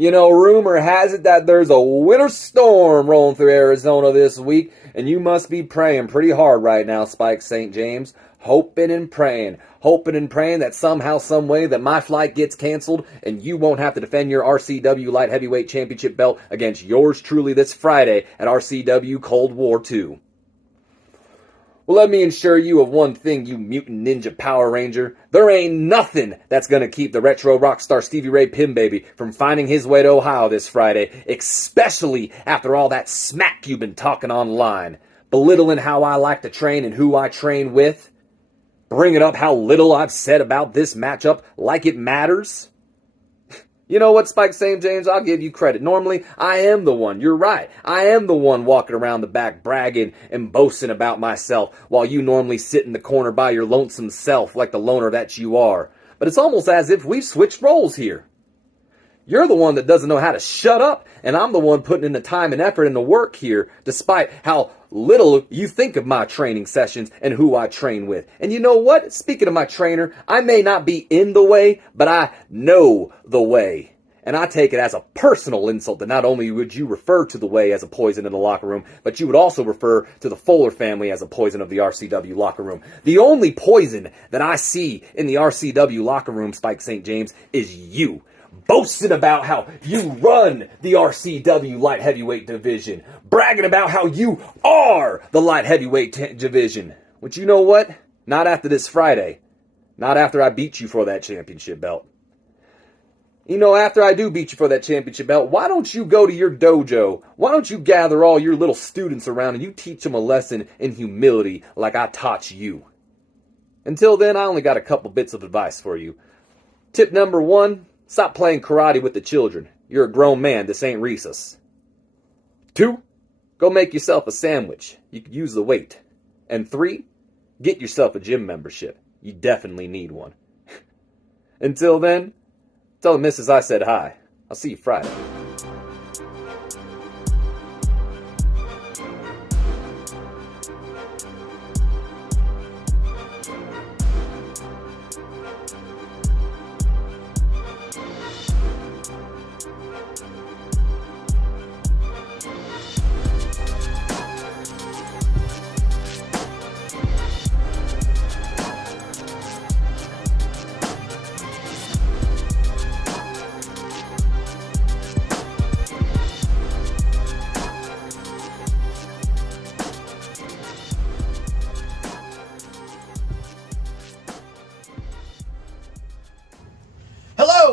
You know, rumor has it that there's a winter storm rolling through Arizona this week, and you must be praying pretty hard right now, Spike St. James. Hoping and praying that somehow, some way that my flight gets canceled and you won't have to defend your RCW Light Heavyweight Championship belt against yours truly this Friday at RCW Cold War II. Well, let me assure you of one thing, you mutant ninja Power Ranger. There ain't nothing that's gonna keep the retro rock star Stevie Ray Pinbaby from finding his way to Ohio this Friday, especially after all that smack you've been talking online. Belittling how I like to train and who I train with. Bringing up how little I've said about this matchup like it matters. You know what, Spike St. James? I'll give you credit. Normally, I am the one. You're right. I am the one walking around the back bragging and boasting about myself while you normally sit in the corner by your lonesome self like the loner that you are. But it's almost as if we've switched roles here. You're the one that doesn't know how to shut up, and I'm the one putting in the time and effort and the work here, despite how little you think of my training sessions and who I train with. And you know what? Speaking of my trainer, I may not be in the way, but I know the way. And I take it as a personal insult that not only would you refer to the way as a poison in the locker room, but you would also refer to the Fuller family as a poison of the RCW locker room. The only poison that I see in the RCW locker room, Spike St. James, is you. Boasting about how you run the RCW light heavyweight division. Bragging about how you are the light heavyweight division. Which, you know what? Not after this Friday. Not after I beat you for that championship belt. You know, after I do beat you for that championship belt, why don't you go to your dojo? Why don't you gather all your little students around and you teach them a lesson in humility like I taught you? Until then, I only got a couple bits of advice for you. Tip number 1. Stop playing karate with the children. You're a grown man. This ain't recess. 2. Go make yourself a sandwich. You could use the weight. And 3. Get yourself a gym membership. You definitely need one. Until then, tell the missus I said hi. I'll see you Friday.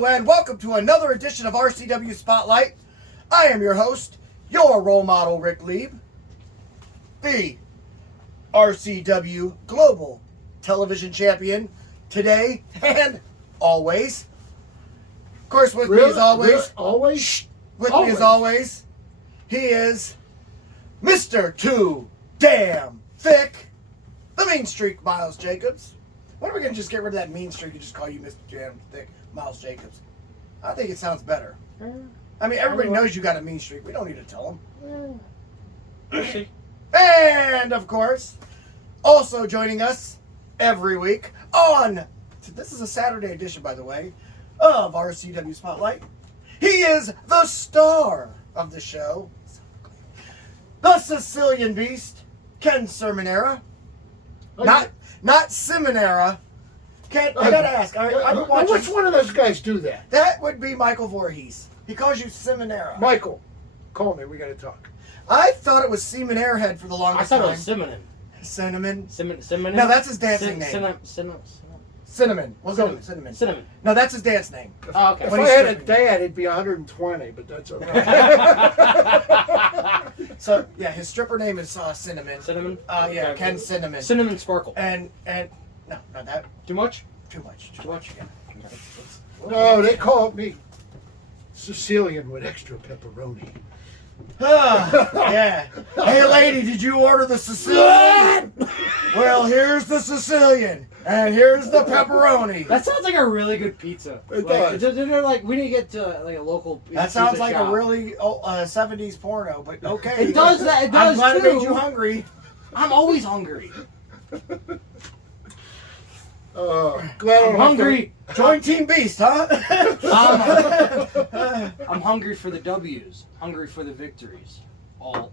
And welcome to another edition of RCW Spotlight. I am your host, your role model, Rick Lieb, the RCW Global Television Champion today and always. Of course, with me as always. Really? Always? With me as always, he is Mr. Too Damn Thick, the Mean Streak, Miles Jacobs. When are we going to just get rid of that mean streak and just call you Mr. Damn Thick, Miles Jacobs? I think it sounds better. I mean, everybody knows you got a mean streak. We don't need to tell them. And, of course, also joining us every week on, this is a Saturday edition, by the way, of RCW Spotlight. He is the star of the show, the Sicilian Beast, Ken Sermonera. Not Simonera. I gotta ask. Which one of those guys do that? That would be Michael Voorhees. He calls you Simonera. Michael, call me. We gotta talk. I thought it was Seaman Airhead for the longest time. I thought it was Cinnamon. Cinnamon? Cinnamon? No, that's his dancing name. Cinnamon. We'll go with Cinnamon. Cinnamon. No, that's his dance name. Oh, okay. If I had a dad, it'd be 120, but that's all right. So, yeah, his stripper name is Cinnamon. Cinnamon? Yeah, Okay. Ken Cinnamon. Cinnamon Sparkle. And no, that. Too much? Too much. Yeah. No, they call me Sicilian with extra pepperoni. Yeah. Hey, lady, did you order the Sicilian? Well, here's the Sicilian, and here's the pepperoni. That sounds like a really good pizza. It does. They're like, we need to get to like a local pizza That sounds like shop. a really 70s porno, but okay. It does that. It does I'm glad too. it made you hungry. I'm always hungry. Glad I'm hungry. Join Team Beast, huh? I'm hungry for the W's. Hungry for the victories. All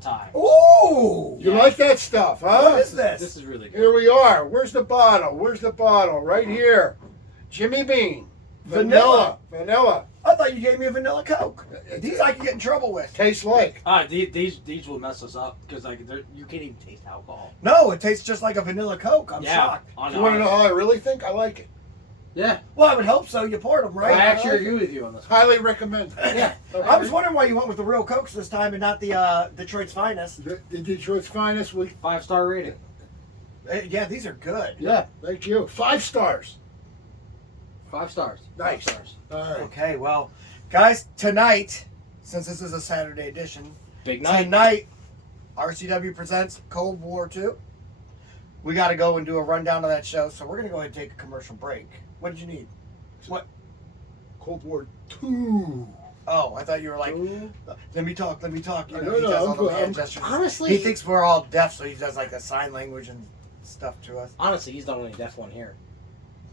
times. Ooh! You like that stuff, huh? What is this? This is really good. Here we are. Where's the bottle? Where's the bottle? Right here. Jimmy Bean. Vanilla. Vanilla. I thought you gave me a vanilla Coke. These I can get in trouble with. Tastes like. These will mess us up because you can't even taste alcohol. No, it tastes just like a vanilla Coke. I'm Yeah. shocked. You want to know how I really think? I like it. Yeah. Well, I would hope so. You poured them, right? I actually agree with you on this one. Highly recommend. Yeah. I was wondering why you went with the real Cokes this time and not the Detroit's Finest. The Detroit's finest. 5-star rating. Yeah, these are good. Yeah. Thank you. 5 stars. 5 stars. Nice. 5 stars. All right. Okay, well, guys, tonight, since this is a Saturday edition, Big night. tonight, RCW presents Cold War 2. We got to go and do a rundown of that show, so we're going to go ahead and take a commercial break. What did you need? What? Cold War 2. Oh, I thought you were like, let me talk. You know, No, he no, does all the I'm- hand gestures. honestly- He thinks we're all deaf, so he does like the sign language and stuff to us. Honestly, he's the only deaf one here.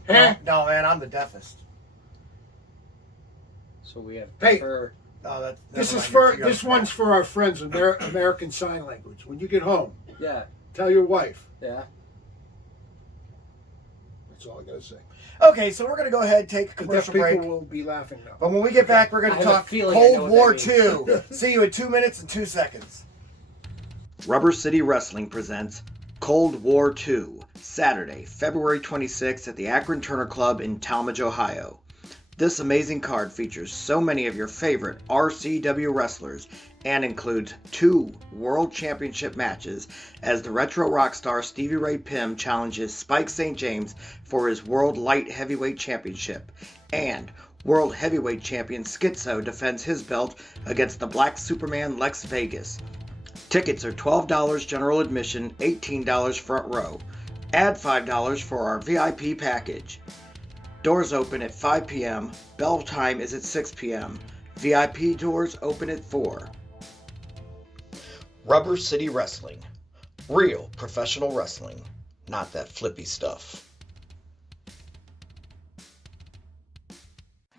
Huh? No, man, I'm the deafest. So we have Hey. Pepper. Oh, that's This never is mind, for this one's for our friends in American Sign Language. When you get home, Yeah. tell your wife. Yeah. That's all I gotta say. Okay, so we're going to go ahead and take a The deaf commercial people break. will be laughing now. But when we get back, we're going I to have a talk feeling I know Cold what War that 2. See you in 2 minutes and 2 seconds. Rubber City Wrestling presents Cold War 2, Saturday, February 26th at the Akron Turner Club in Talmadge, Ohio. This amazing card features so many of your favorite RCW wrestlers and includes 2 World Championship matches as the retro rock star Stevie Ray Pym challenges Spike St. James for his World Light Heavyweight Championship, and World Heavyweight Champion Schizo defends his belt against the Black Superman Lex Vegas. Tickets are $12 general admission, $18 front row. Add $5 for our VIP package. Doors open at 5 p.m. Bell time is at 6 p.m. VIP doors open at 4. Rubber City Wrestling. Real professional wrestling. Not that flippy stuff.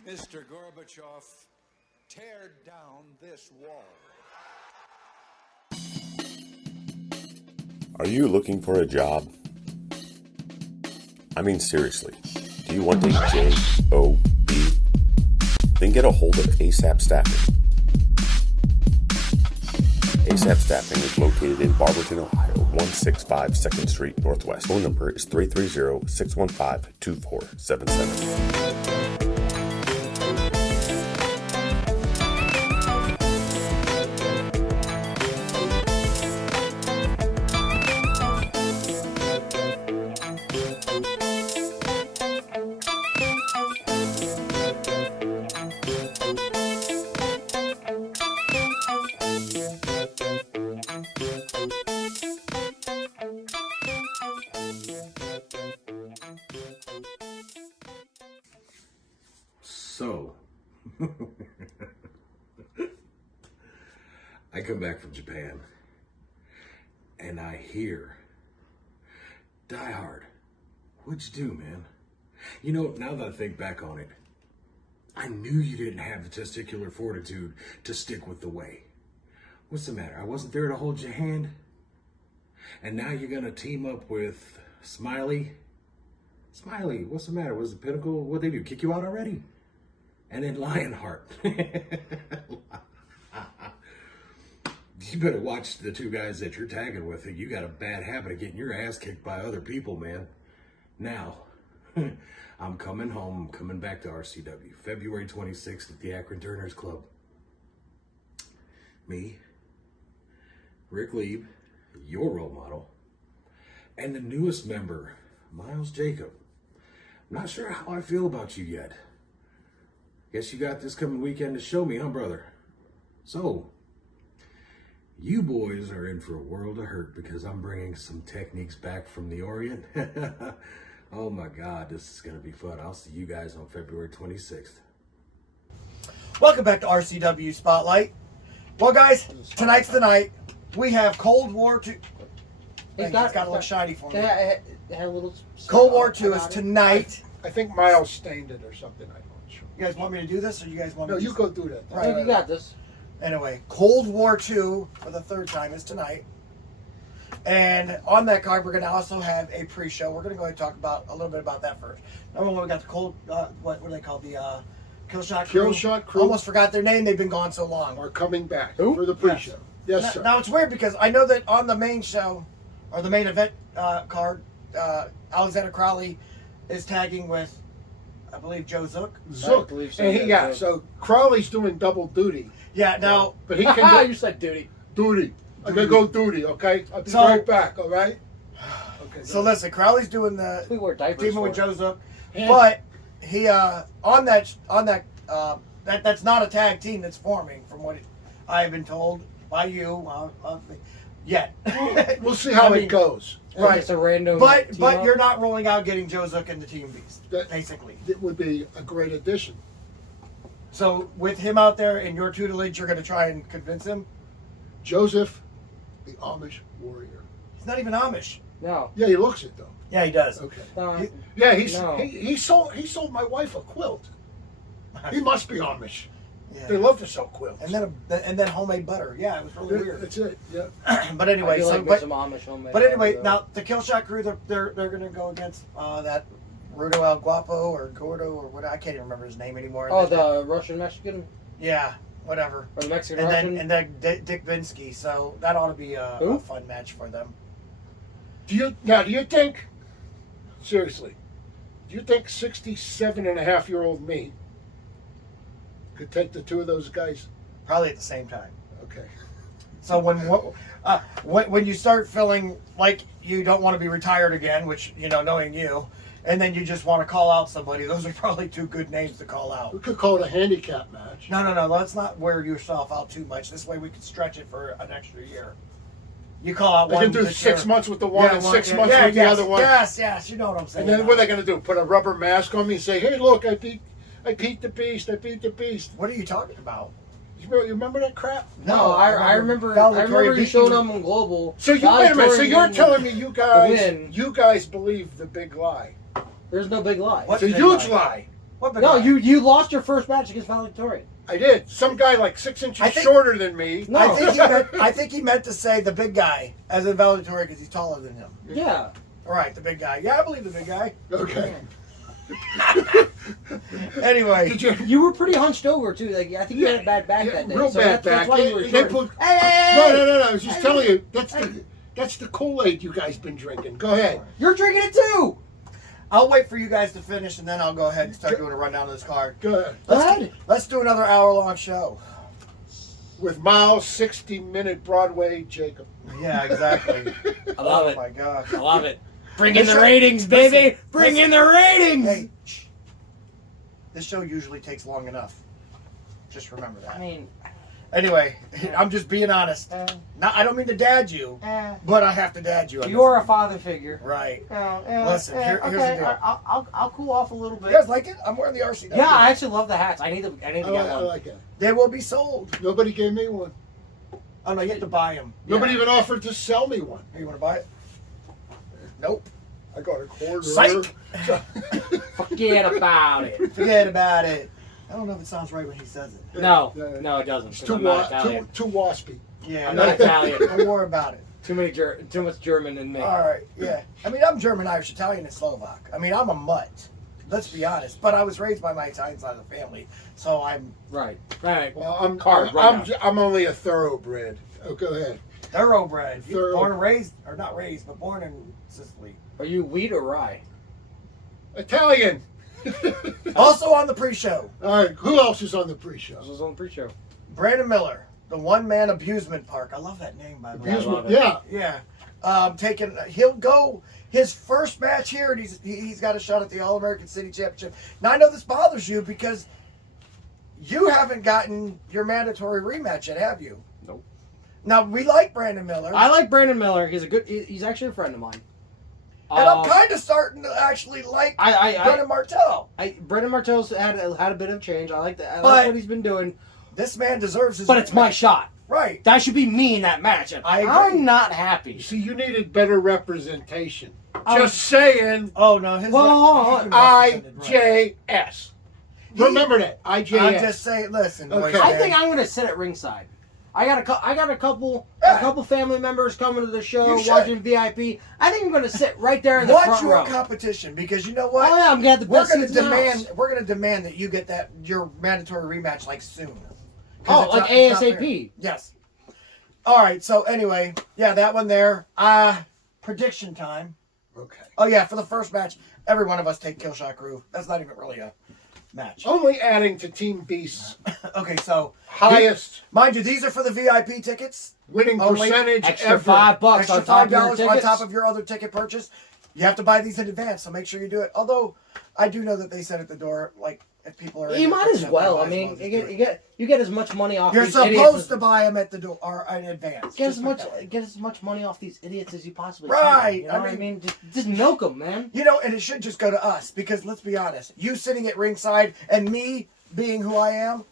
Mr. Gorbachev, tear down this wall. Are you looking for a job? I mean, seriously, do you want a job? Then get a hold of ASAP Staffing. ASAP Staffing is located in Barberton, Ohio, 165 2nd Street Northwest. Phone number is 330-615-2477. So, I come back from Japan, and I hear, Die Hard, what'd you do, man? You know, now that I think back on it, I knew you didn't have the testicular fortitude to stick with the way. What's the matter? I wasn't there to hold your hand? And now you're gonna team up with Smiley? Smiley, what's the matter? Was the Pinnacle, what'd they do, kick you out already? And then Lionheart. You better watch the 2 guys that you're tagging with. You got a bad habit of getting your ass kicked by other people, man. Now, I'm coming home. I'm coming back to RCW. February 26th at the Akron Turners Club. Me, Rick Lieb, your role model, and the newest member, Miles Jacob. I'm not sure how I feel about you yet. Guess you got this coming weekend to show me, huh, brother? So, you boys are in for a world of hurt because I'm bringing some techniques back from the Orient. Oh my God, this is going to be fun. I'll see you guys on February 26th. Welcome back to RCW Spotlight. Well, guys, tonight's the night. We have Cold War 2. It's got to look shiny for me. had a little. Cold War II is tonight. I think Miles stained it or something. I'm not sure. You guys want me to do this, or you guys want me No, to you go do that. Right. You got this. Anyway, Cold War II for the third time is tonight. And on that card, we're going to also have a pre-show. We're going to go ahead and talk about a little bit about that first. Number one, we got the what do they call the Killshot Crew? Killshot Crew. Almost forgot their name. They've been gone so long. Are coming back Who? for the pre-show. Yes, sir. Now it's weird because I know that on the main show, or the main event card, Alexander Crowley is tagging with, I believe, Joe Zook. Zook. I believe so, And yeah, so Crowley's doing double duty. Yeah, now, But he can You said duty. duty. I'm going to go duty, okay? I'll be So- right back, all right? Okay. so listen, Crowley's doing the We wear diapers. teaming for with it. Joe Zook, And- but he that's not a tag team that's forming, from what I have been told by you. Yet, We'll see how I mean, it goes. right. It's a random. But team up. you're not rolling out getting Joe Zook in the Team Beast, That- basically. It would be a great addition. So with him out there in your tutelage, you're going to try and convince him. Joseph, the Amish warrior. He's not even Amish. No. Yeah, he looks it though. Yeah, he does. Okay. No. Yeah, No. he sold my wife a quilt. He must be Amish. Yeah. They love to sell quilts. And then homemade butter. Yeah, it was really weird. That's it. Yeah. But I anyway, feel so like but, some Amish homemade. but anyway, though. now the Killshot Crew, they're going to go against that Rudo El Guapo or Gordo or what, I can't even remember his name anymore. Oh, the Russian Mexican Yeah, whatever. or the Mexican And Russian. then Dick Vinsky. So that ought to be a Who? fun match for them. Do you think, seriously, do you think 67-and-a-half-year-old me could take the two of those guys? Probably at the same time. Okay. So when you start feeling like you don't want to be retired again, which, knowing you, and then you just want to call out somebody, those are probably two good names to call out. We could call it a handicap match. No, let's not wear yourself out too much. This way we can stretch it for an extra year. You call out They one can do this 6 year. months with the one and 6 months with the yes, other one. Yes, you know what I'm saying. And then what are they going to do? Put a rubber mask on me and say, "Hey, look, I beat the beast. I beat the beast." What are you talking about? You remember that crap? no, I remember. Val I remember Victoria you showed beating- them on Global. So you wait a minute. So you're telling me win. you guys believe the big lie? There's no big lie. What? It's a big huge lie? lie. What big No, lie? you lost your first match against Valedictorian. I did. Some guy like 6 inches I think- shorter than me. No. I think he meant to say the big guy, as in valedictorian, because he's taller than him. Yeah. All right, the big guy. Yeah, I believe the big guy. Okay. Anyway, Did you? You were pretty hunched over too. Like I think you had a bad back that day. Real so bad that's back. why you were They short. put- Hey! No. I was just telling you. That's the Kool-Aid you guys been drinking. Go ahead. You're drinking it too. I'll wait for you guys to finish, and then I'll go ahead and start doing a rundown of this card. Go ahead. Go ahead. Let's do another hour-long show. With Miles, 60-minute Broadway, Jacob. Yeah, exactly. I love Oh it. my god. I love it. Bring This in the show- ratings, baby. listen, Bring listen. in the ratings. Hey, shh. This show usually takes long enough. Just remember that. I mean, Anyway, I'm just being honest. I don't mean to dad you, but I have to dad you. on you're a father figure. this. Right. Listen, Listen, here's the deal. I'll cool off a little You bit. guys like it? I'm wearing the RCW. Yeah, I actually love the hats. I need to I get like, I one. like it. They will be sold. Nobody gave me one. Oh no, you have to buy them. Nobody even offered to sell me one. You want to buy it? Nope. I got a quarter. Psych. Forget about it. Forget about it. I don't know if it sounds right when he says it. No, it doesn't. It's 'cause too, I'm not Italian. too waspy. Yeah. I'm not Italian. Don't worry about it. Too much German in me. All right. Yeah. I mean, I'm German, Irish, Italian, and Slovak. I mean, I'm a mutt. Let's be honest. But I was raised by my Italian side of the family, so I'm Right. Well, I'm Card, right now. I'm only a thoroughbred. Oh, go ahead. thoroughbred. Thorough- Born and raised, or not raised, but born in Sicily. Are you wheat or rye? Italian. Also on the pre-show, All right. Who else is on the pre-show? This was on pre-show. Brandon Miller, the one-man abusement park. I love that name, by the way. love it. Yeah. Yeah. He'll go his first match here, and he's got a shot at the All-American City Championship. Now, I know this bothers you because you haven't gotten your mandatory rematch yet, have you? Nope. Now, we like Brandon Miller. I like Brandon Miller. He's actually a friend of mine. And I'm kind of starting to actually like Brendan Martell. Brendan Martell's had a bit of change. I like that. I But- like what he's been doing. This man deserves his But it's my rematch. shot. Right. That should be me in that match. And I agree. I'm not happy. See, you needed better representation. Just saying. Oh no, his Well, IJS. Remember that. IJS. I'm just saying. Listen, Okay. boys, I man. think I'm gonna sit at ringside. I got a couple family members coming to the show You should. watching VIP. I think I'm gonna sit right there in the want front your row. competition because you know what? Oh yeah, I'm gonna have the We're best gonna seats in the demand. house. We're gonna demand that you get your mandatory rematch like soon. 'Cause Oh, it's like it's fair. ASAP. Yes. All right. So anyway, yeah, that one there. Prediction time. Okay. Oh yeah, for the first match, every one of us take Killshot Crew. That's not even really a match. Only adding to Team Beast's Okay, so highest mind you, these are for the VIP tickets. winning Only percentage Extra ever. $5 Extra on top of your $5 on tickets. top of your other ticket purchase. You have to buy these in advance, so make sure you do it. Although I do know that they said at the door, like if people are, You might as well. I might mean, as well just do it. you get as much money off. You're these supposed idiots to buy them at the door or in advance. get Just as put it much that way. get as much money off these idiots as you possibly Right, can. You know I what I mean- mean? Just milk them, man. You know, and it should just go to us because let's be honest, you sitting at ringside and me being who I am,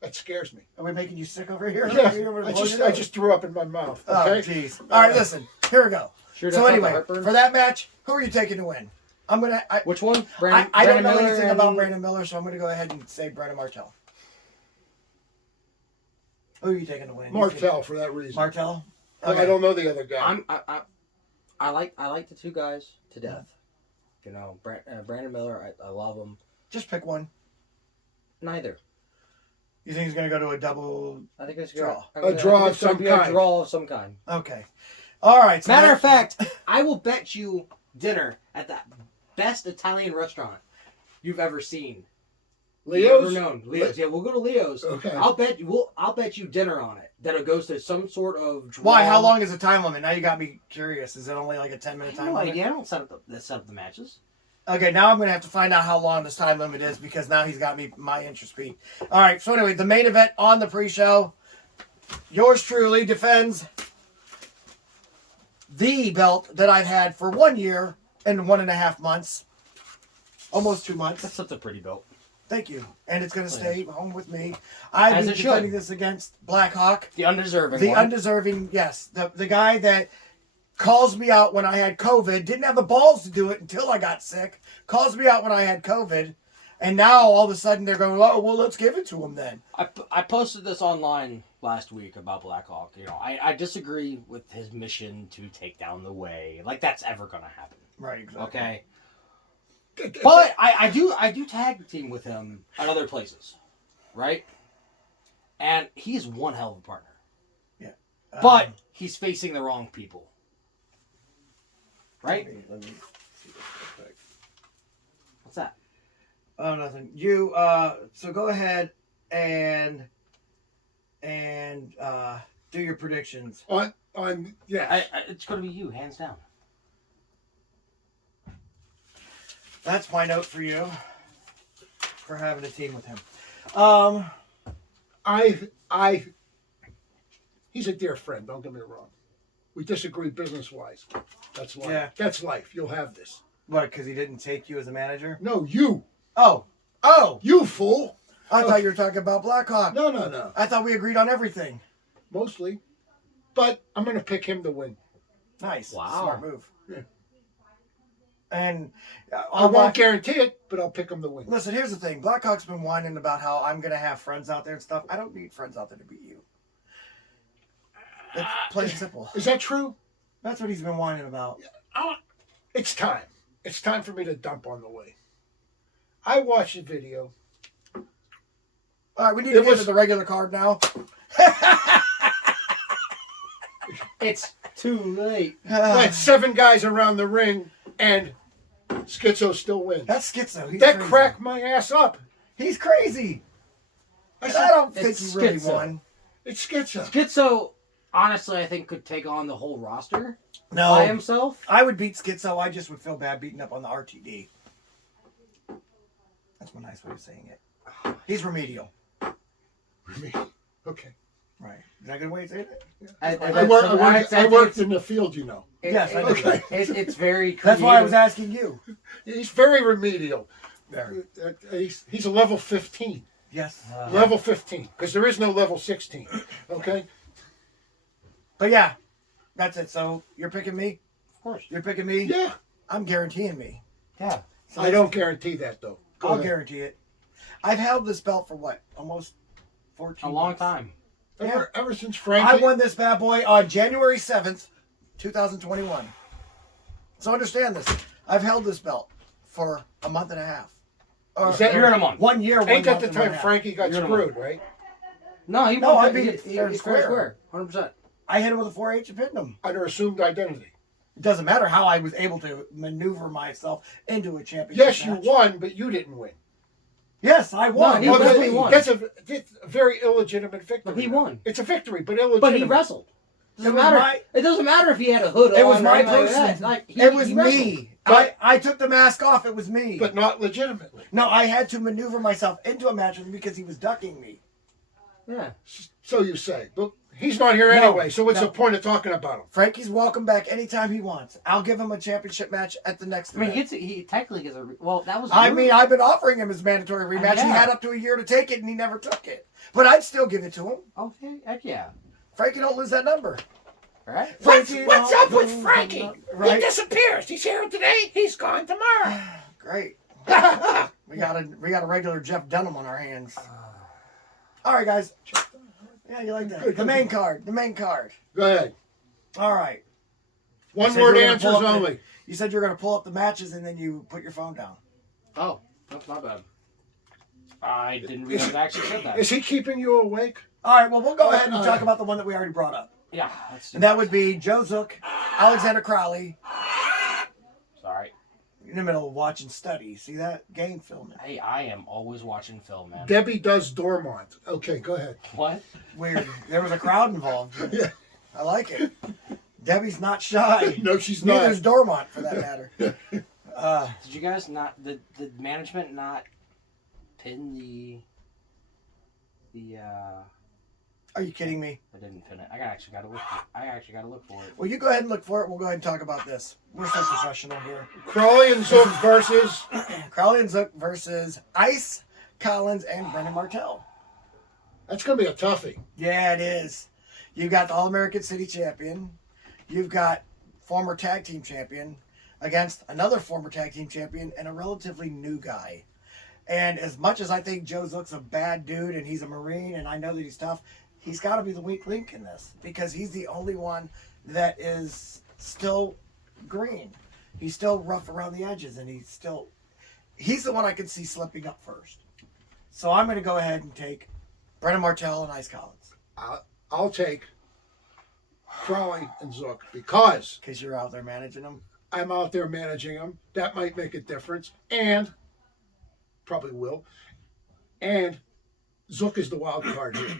That scares me. are we making you sick over here? Yeah, You're I blowing just your nose. threw up in my mouth. Oh, Okay. jeez. All right, listen. Here we go. Sure So does anyway, have the heartburn. for that match, who are you taking to win? I'm gonna. Which one? I Brandon, don't Brandon know Miller anything and- about Brandon Miller, so I'm gonna go ahead and say Brandon Martel. Who are you taking to win? Martel for that reason. Martel. I don't know the other guy. I like the two guys to death. You know, Brandon Miller, I love him. Just pick one. Neither. You think he's gonna go to a double? I think it's Draw. A draw of some kind. A draw of some kind. Okay. All right. So Matter of fact, I will bet you dinner at the best Italian restaurant you've ever seen. Leo's? You've ever known. Leo's. Yeah, we'll go to Leo's. Okay. I'll bet you dinner on it. That it goes to some sort of draw. why? How long is the time limit? Now you got me curious. Is it only like a 10-minute I time have no limit? idea. I don't set up the matches. Okay, now I'm going to have to find out how long this time limit is because now he's got me my interest peaked. All right, so anyway, the main event on the pre-show, yours truly defends the belt that I've had for 1 year and 1.5 months, almost 2 months. That's such a pretty belt. Thank you, and it's going to stay home with me. I've As been it should. defending this against Blackhawk, The undeserving the one. undeserving. Yes, the guy that calls me out when I had COVID, didn't have the balls to do it until I got sick, calls me out when I had COVID, and now all of a sudden they're going, oh, well, let's give it to him then. I posted this online last week about Blackhawk. You know, I disagree with his mission to take down the Way. Like, that's ever going to happen. Right, exactly. Okay? But I do tag team with him at other places. Right? And he's one hell of a partner. Yeah. But he's facing the wrong people. Right? Let me see this real quick. What's that? Oh, nothing. You, so go ahead and do your predictions. Yeah. It's going to be you, hands down. That's my note for you for having a team with him. He's a dear friend. Don't get me wrong. We disagree business-wise. That's life. Yeah. That's life. You'll have this. What, because he didn't take you as a manager? No, you. Oh! You fool. I thought you were talking about Blackhawk. No. I thought we agreed on everything. Mostly. But I'm going to pick him to win. Nice. Wow. Smart move. Yeah. And I won't guarantee it, but I'll pick him to win. listen, here's the thing. Blackhawk's been whining about how I'm going to have friends out there and stuff. I don't need friends out there to beat you. It's plain and simple. Is that true? That's what he's been whining about. It's time. It's time for me to dump on the Way. I watched the video. All right, we need to get to the regular card now. It's too late. Like 7 guys around the ring, and Schizo still wins. That's Schizo. He's That crazy. cracked my ass up. He's crazy. I I said, don't think it's he really Schizo. won. it's Schizo. Schizo, honestly, I think could take on the whole roster No. by himself. I would beat Schizo. I just would feel bad beating up on the RTD. That's one nice way of saying it. He's remedial. Okay. Right. Is that a good way of saying it? I worked in the field, you know. Yes, I do. Okay. It's very creative. That's why I was asking you. He's very remedial. Very. He's a level 15. Yes. Level 15. Because there is no level 16. Okay? But yeah, that's it. So you're picking me? Of course. You're picking me? Yeah. I'm guaranteeing me. Yeah. So I don't guarantee that, though. Go I'll ahead. guarantee it. I've held this belt for what? Almost 14 A long months. time. Ever since Frankie... I won this bad boy on January 7th, 2021. So understand this. I've held this belt for a month and a half. Is that- You're in a month. 1 year, 1 Ain't that month, the and 1 time half. Frankie got You're in a screwed, right? No, he No, won. I beat it fair and He's fair square. 100%. I hit him with a 4H and pinned him. Under assumed identity. It doesn't matter how I was able to maneuver myself into a championship Yes, you match. won, but you didn't win. Yes, I won. he It was definitely me. won. That's a very illegitimate victory. But he won. It's a victory, but illegitimate. But he wrestled. It was my- It doesn't matter if he had a hood on. It was or my anything like person. that. Like, It was he wrestled. me. But- I took the mask off. It was me. But not legitimately. No, I had to maneuver myself into a match with him because he was ducking me. Yeah. So you say. But he's not here No, anyway, so what's no. the point of talking about him? Frankie's welcome back anytime he wants. I'll give him a championship match at the next I mean, event. he technically gets a. Well, that was. I rude. mean, I've been offering him his mandatory rematch. He Yeah. had up to a year to take it, and he never took it. But I'd still give it to him. Okay, heck yeah. Frankie, don't lose that number. All right. Frankie, What's don't up with lose Frankie? that number. Right? He disappears. He's here today. He's gone tomorrow. Great. We got a regular Jeff Dunham on our hands. All right, guys. Yeah, you like that? The main card. The main card. Go ahead. All right. One said word you were gonna answers pull up the- only. You said you were going to pull up the matches and then you put your phone down. Oh, that's not bad. I didn't realize I actually said that. Is he keeping you awake? All right, well, we'll go ahead and talk about the one that we already brought up. Yeah. That's And that would be Joe Zook, Alexander Crowley, Sorry. in the middle of watching Study. See that? Game filming. Hey, I am always watching film, man. Debbie does Dormont. Okay, go ahead. What? Weird. There was a crowd involved. Yeah. I like it. Debbie's not shy. No, she's Neither's not. Dormont, for that matter. Did you guys not the management not pin the Are you kidding me? I didn't pin it. I actually got to look for it. Well, you go ahead and look for it. We'll go ahead and talk about this. We're so professional here. Crowley and Zook versus... Crowley and Zook versus Ice, Collins, and Brendan Martell. That's going to be a toughie. Yeah, it is. You've got the All-American City Champion. You've got former tag team champion against another former tag team champion and a relatively new guy. And as much as I think Joe Zook's a bad dude and he's a Marine and I know that he's tough, he's got to be the weak link in this because he's the only one that is still green. He's still rough around the edges and he's the one I can see slipping up first. So I'm going to go ahead and take Brendan Martell and Ice Collins. I'll take Crowley and Zook because Because you're out there managing them. I'm out there managing them. That might make a difference. And, probably will. And Zook is the wild card here.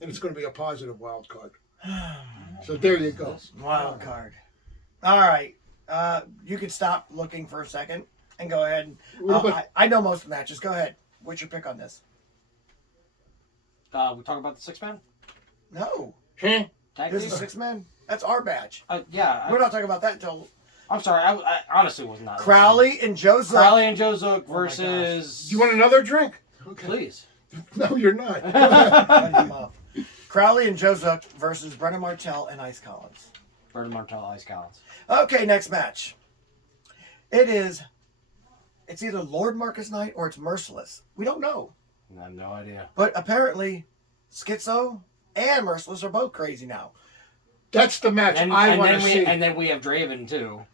And it's going to be a positive wild card. So there you go. Wild card. All right. You can stop looking for a second and go ahead. And, What about- I know most of the matches. Go ahead. What's your pick on this? We talk about the 6-man No. Huh? tag This team. is 6 men. That's our badge. Yeah. We're not talking about that until I'm sorry. I honestly was not. Crowley and Joe Zook. Crowley and Joe Zook Oh my versus. Do you want another drink? Okay. Please. No, you're not. Cut him off. Crowley and Joe Zook versus Brendan Martell and Ice Collins. Brendan Martell, Ice Collins. Okay, next match. It's either Lord Marcus Knight or it's Merciless. We don't know. I have no idea. But apparently, Schizo and Merciless are both crazy now. That's the match I want to see. And then we have Draven too,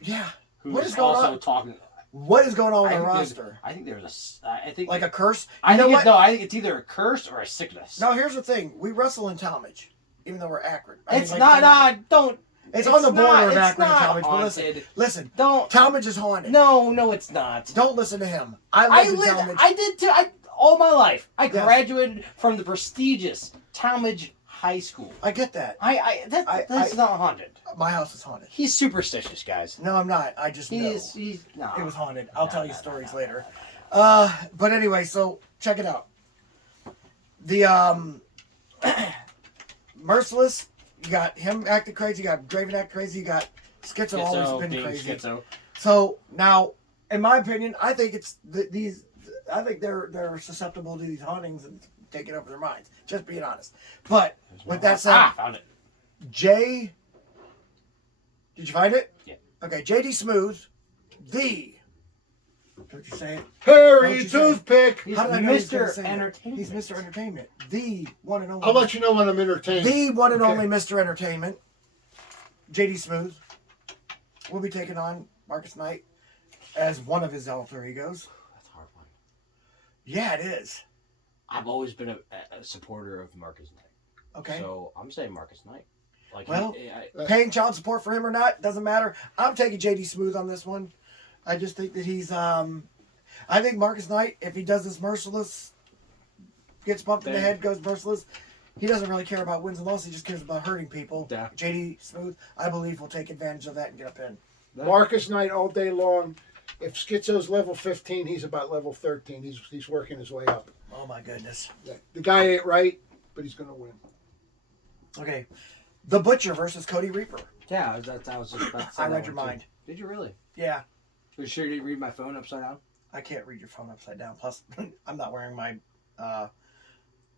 Yeah. who's What is going also on? talking. What is going on with I the think roster? I think there's a. I think Like a curse? I You know think what? no. I think it's either a curse or a sickness. No, here's the thing. We wrestle in Talmadge, even though we're Akron. it's not. Don't. It's on the border of it's Akron and not Talmadge. But listen, haunted. listen. Don't. Talmadge is haunted. No, it's not. Don't listen to him. I live in Talmadge. I did too. All my life. I Yes. graduated from the prestigious Talmadge High School. I get that. That's not haunted. My house is haunted. He's superstitious, guys. No, I'm not. I just know. He's no. It was haunted. I'll tell you stories later. But anyway, so check it out. The Merciless, you got him acting crazy, you got Draven acting crazy, you got Schizo always been being crazy. Schizo. So now, in my opinion, I think it's these. I think they're susceptible to these hauntings and taking over their minds. Just being honest. But with that said, found it. Jay. Did you find it? Yeah. Okay, JD Smooth, don't you say it? Harry Toothpick. He's How did I know he was gonna Mr. say that? Entertainment. He's Mr. Entertainment. The one and only. I'll let you know when I'm entertained. The one and Okay. only Mr. Entertainment. JD Smooth will be taking on Marcus Knight as one of his alter egos. That's a hard one. Yeah, it is. I've always been a supporter of Marcus Knight. Okay. So I'm saying Marcus Knight. Like, Well, paying child support for him or not, doesn't matter. I'm taking JD Smooth on this one. I just think that he's I think Marcus Knight, if he does this merciless, gets bumped in the head, goes merciless, he doesn't really care about wins and losses, he just cares about hurting people. Yeah. JD Smooth, I believe, will take advantage of that and get a pin. Marcus Knight all day long. If Schizo's level 15, he's about level 13. He's working his way up. Oh my goodness. The guy ain't right, but he's going to win. Okay. The Butcher versus Cody Reaper. yeah, that was just about to say I that read your one, too. mind. Did you really? Yeah. Are you sure you didn't read my phone upside down? I can't read your phone upside down. Plus, I'm not wearing my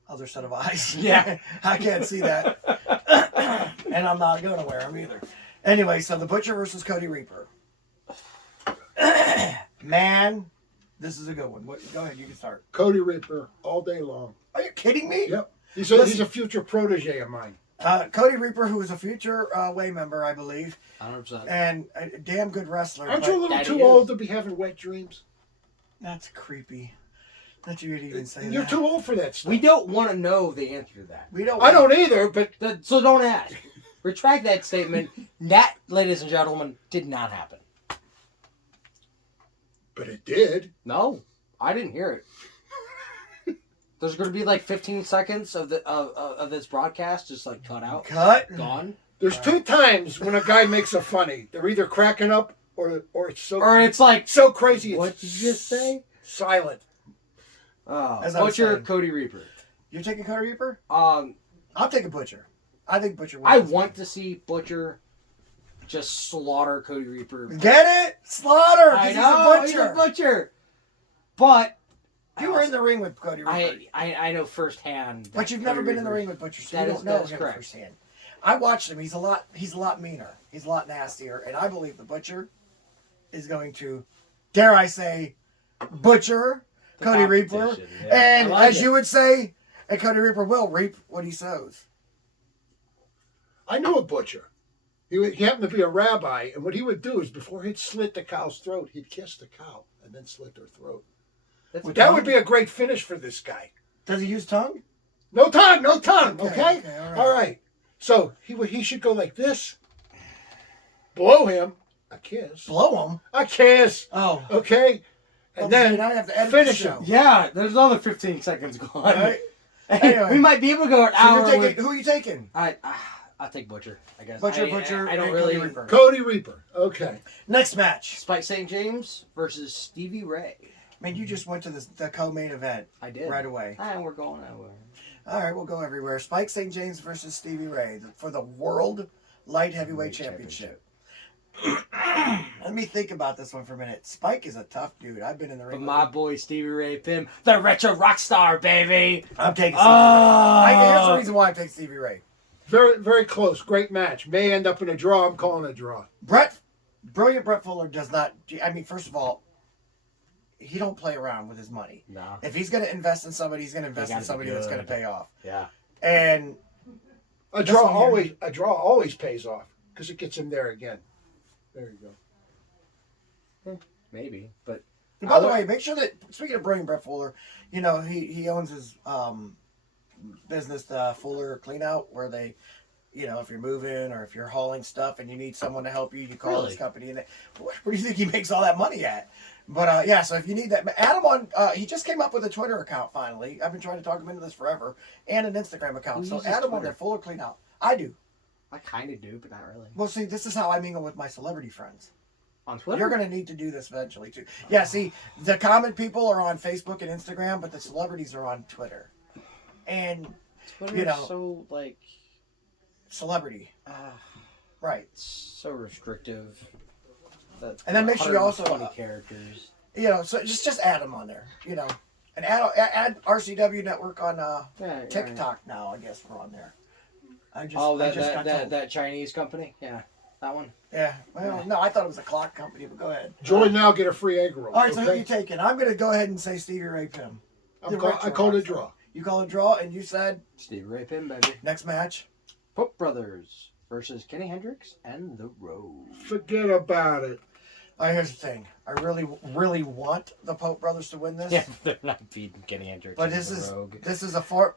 other set of eyes. Yeah. I can't see that. And I'm not going to wear them either. Anyway, so the Butcher versus Cody Reaper. Man, this is a good one. Go ahead, you can start. Cody Reaper all day long. Are you kidding me? Yep. He's a future protege of mine. Cody Reaper, who is a future Way member, I believe, 100%. and a damn good wrestler. Aren't but you a little that too he old is. to be having wet dreams? That's creepy. That you would even say You're that. too old for that stuff. We don't want to know the answer to that. We don't. I don't either, but So don't ask. Retract that statement. That, ladies and gentlemen, did not happen. it did. No, I didn't hear it. There's going to be like 15 seconds of this broadcast just like cut out, Cut. gone, There's two times when a guy makes a funny. They're either cracking up or it's or it's like, so crazy. what It's did you just say? silent. Oh, As I was Butcher, saying. Cody Reaper. You're taking Cody Reaper? Um, I'll take a Butcher. I think Butcher wins. I want to see Butcher just slaughter Cody Reaper. Get it? Slaughter! 'cause I know, he's a Butcher. Butcher. But You were in the ring with Cody Reaper. I know firsthand. But you've never been in the ring with Butcher, so you don't know him correct. firsthand. I watched him. He's a lot meaner. He's a lot nastier. And I believe the Butcher is going to, dare I say, butcher The Cody Reaper. competition, yeah. And I like as it. you would say, and Cody Reaper will reap what he sows. I knew a butcher. He happened to be a rabbi, and what he would do is before he'd slit the cow's throat, he'd kiss the cow and then slit her throat. That's With That tongue? would be a great finish for this guy. Does he use tongue? No tongue, okay? Okay, all right. So he should go like this. Blow him a kiss. Blow him? A kiss. Oh. Okay? And then I have to edit finish the show. him. Yeah, there's another 15 seconds gone. All right. Hey, Anyway. we might be able to go an So hour. you're taking, with- who are you taking? I'll take Butcher, I guess. Butcher, I don't and really. Cody Reaper. Cody Reaper. Okay. Next match. Spike St. James versus Stevie Ray. Man, you just went to the co-main event I did. right away. And we're going nowhere. All right, we'll go everywhere. Spike St. James versus Stevie Ray for the World Light Heavyweight Championship. Let me think about this one for a minute. Spike is a tough dude. I've been in the ring. But with my him. boy Stevie Ray Pim, the retro rock star, baby. I'm taking Stevie Ray. Here's the Oh, reason why I picked Stevie Ray. Very, very close. Great match. May end up in a draw. I'm calling a draw. Brilliant Brett Fuller does not. I mean, first of all, he don't play around with his money. no. If he's going to invest in somebody, he's going to invest in gotta be somebody that's going to good. pay off. Yeah. And A This draw one here. always pays off because it gets him there again. There you go. Maybe, but by the way, make sure that, speaking of brilliant Brett Fuller, you know, he owns his business, Fuller Clean Out, where they, you know, if you're moving or if you're hauling stuff and you need someone to help you, you call Really? this company. And where do you think he makes all that money at? But yeah, so if you need that, add him on. He just came up with a Twitter account finally. I've been trying to talk him into this forever, and an Instagram account. Who So uses add him on Twitter? there, Fuller Clean Out. I do. I kind of do, but not really. Well, see, this is how I mingle with my celebrity friends. On Twitter, You're going to need to do this eventually too. Yeah, see, the common people are on Facebook and Instagram, but the celebrities are on Twitter. And Twitter you know. is so like, celebrity, right? so restrictive. That And then make sure you also, 120 characters. You know, so just add them on there. You know, and add RCW Network on Yeah, TikTok now. I guess we're on there. I just Oh, I just got told. that Chinese company, yeah. that one? Yeah. Well, no, I thought it was a clock company, but go ahead. Joy now get a free egg roll. All right, so who okay? you taking? I'm going to go ahead and say Stevie Ray Pim. I called a draw. You call a draw, and you said Stevie Ray Pin, baby. next match. Pope Brothers versus Kenny Hendricks and The Rogue. Forget about it. All right, here's the thing. I really, really want the Pope Brothers to win this. Yeah, they're not beating Kenny Hendricks. But and this The is Rogue.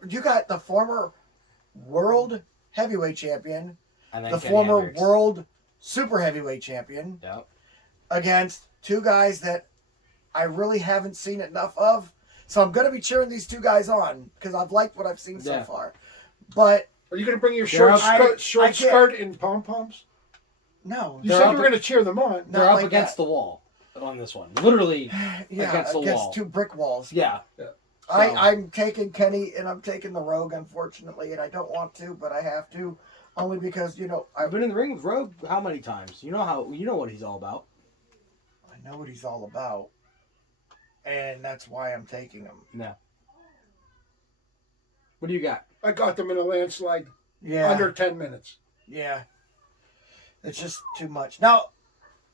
you got the former world heavyweight champion, And then the Kenny former Hendricks. world super heavyweight champion Yep. against two guys that I really haven't seen enough of. So I'm going to be cheering these two guys on because I've liked what I've seen so Yeah. far. But Are you going to bring your They're short up- skirt, I short can't- skirt and pom poms? no, You They're said up- you were going to cheer them on. Not They're up like against that. the wall on this one. Literally yeah, against the wall. two brick walls. Yeah. I'm taking Kenny and I'm taking the Rogue, unfortunately, and I don't want to, but I have to, only because I've been in the ring with Rogue how many times? You know what he's all about. I know what he's all about, and that's why I'm taking him. No. What do you got? I got them in a landslide Yeah, under 10 minutes. yeah, it's just too much. Now,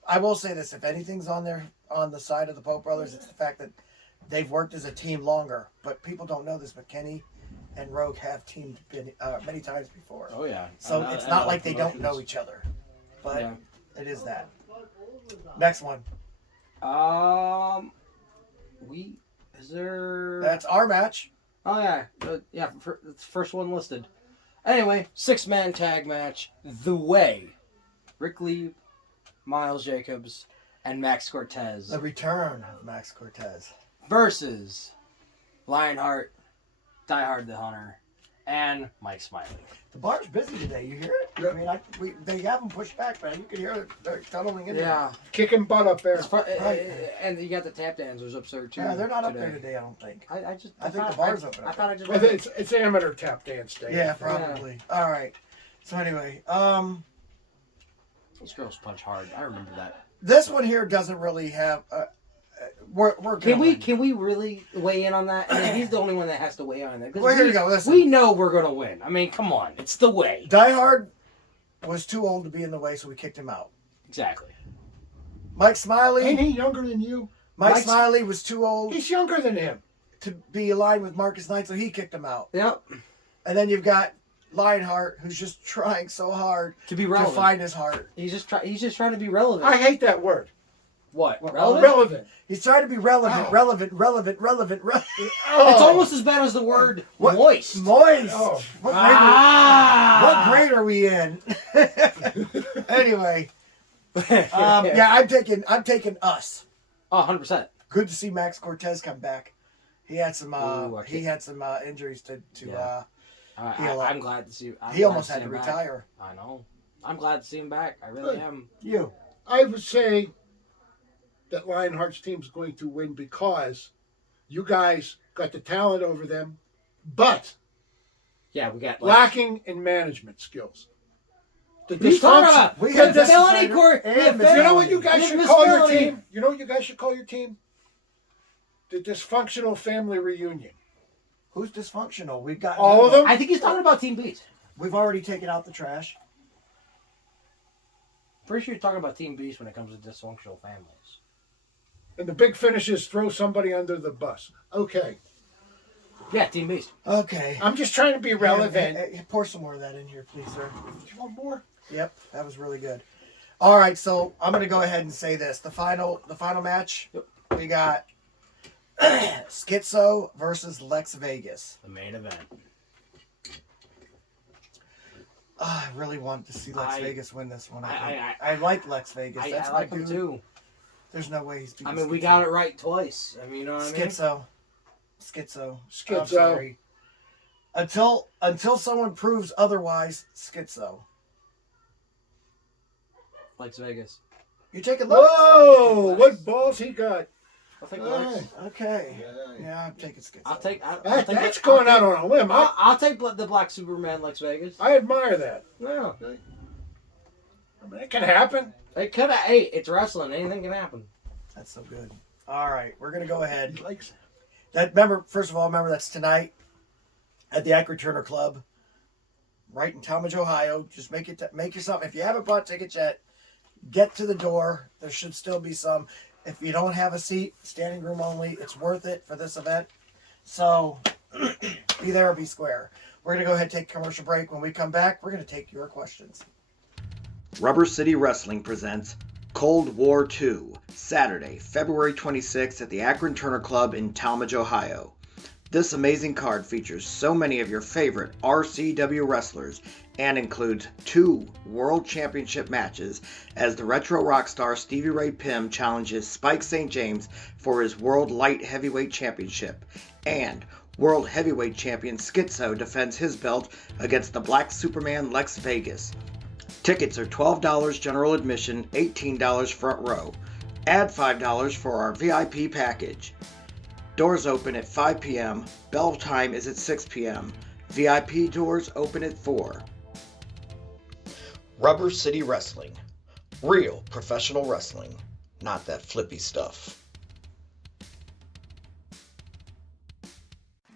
I will say this: if anything's on the side of the Pope Brothers, it's the fact that they've worked as a team longer. But people don't know this, but Kenny and Rogue have teamed many times before. Oh yeah. So it's not like they don't know each other, but it is that. Next one. Is there? That's our match. Oh yeah, it's the first one listed. Anyway, 6-man tag match. The Way. Rick Lee, Miles Jacobs, and Max Cortez The return of Max Cortez. versus Lionheart, Die Hard the Hunter, and Mike Smiley. The bar's busy today. You hear it? Yep. I mean, they have them pushed back, man. You can hear it. They're tunneling in Yeah. Kicking butt up there. And you got the tap dancers up there too. there. Yeah, they're not up there today, I don't think. I think the thought- bar's open. I thought I just. Well, it's amateur tap dance day. Yeah, probably. All right. So anyway, Those girls punch hard. I remember that. this one here doesn't really have. We're Can gonna win. we really weigh in on that? I mean, he's the only one that has to weigh on that. 'Cause Well, here you go. Listen. We know we're gonna win. I mean, come on, it's The Way. Die Hard was too old to be in the way, so we kicked him out. Exactly. Mike Smiley. Ain't he younger than you? Mike Mike's- Smiley was too old He's younger than him. to be aligned with Marcus Knight, so he kicked him out. Yep. And then you've got Lionheart, who's just trying so hard To be to relevant. find his heart. He's just trying to be relevant. I hate that word. What? What, Relevant? Relevant. He's trying to be relevant, Oh. relevant. Oh. It's almost as bad as the word What? moist. Moist. Oh. What Ah! grade are we in? Anyway, I'm taking us. Oh, 100%. Good to see Max Cortez come back. He had some Ooh, I injuries to Yeah. I'm glad to see. he almost had to retire. I know. I'm glad to see him back. I really am. You. I would say that Lionheart's team's going to win because you guys got the talent over them, but Yeah, we got lacking in management skills. The What are you talking dysfunction. about? We We had have this felony designer court. and We have Miss- You know what you guys Miss should call your Felony. team? You know what you guys should call your team? The Dysfunctional Family Reunion. Who's dysfunctional? We've got All of them? I think he's talking about Team Beast. We've already taken out the trash. Pretty sure you're talking about Team Beast when it comes to dysfunctional families. And the big finish is throw somebody under the bus. Okay. Yeah, Team Beast. Okay. I'm just trying to be relevant. Hey, pour some more of that in here, please, sir. You want more? Yep, that was really good. All right, so I'm gonna go ahead and say this: the final match, we got Schizo versus Lex Vegas. The main event. I really want to see Lex I- Vegas win this one. I- I like Lex Vegas. I That's my like him dude. too. There's no way he's. I mean, we got it right twice. I mean, you know what I mean? Schizo. I'm Schizo. sorry. Until someone proves otherwise, Schizo. Lex Vegas. You take a look. Whoa! What balls he got? I'll take Hey. Lex. Okay. Yeah, I'm taking Schizo. I'll take. That's going out on a limb. I'll take the Black Superman, Lex Vegas. I admire that. No, I mean, it can happen. it could. Hey, it's wrestling. Anything can happen. That's so good. All right, we're gonna go ahead. He likes That remember, first of all, remember that's tonight at the Act Returner Club. right in Talmadge, Ohio. Just make yourself. If you haven't bought tickets yet, get to the door. There should still be some. If you don't have a seat, standing room only. It's worth it for this event. So be there or be square. We're going to go ahead and take a commercial break. When we come back, we're going to take your questions. Rubber City Wrestling presents Cold War II, Saturday, February 26th at the Akron Turner Club in Talmadge, Ohio. This amazing card features so many of your favorite RCW wrestlers and includes 2 World Championship matches as the retro rock star Stevie Ray Pym challenges Spike St. James for his World Light Heavyweight Championship, and World Heavyweight Champion Schizo defends his belt against the Black Superman Lex Vegas. Tickets are $12 general admission, $18 front row. Add $5 for our VIP package. Doors open at 5 p.m. Bell time is at 6 p.m. VIP doors open at 4. Rubber City Wrestling. Real professional wrestling. Not that flippy stuff.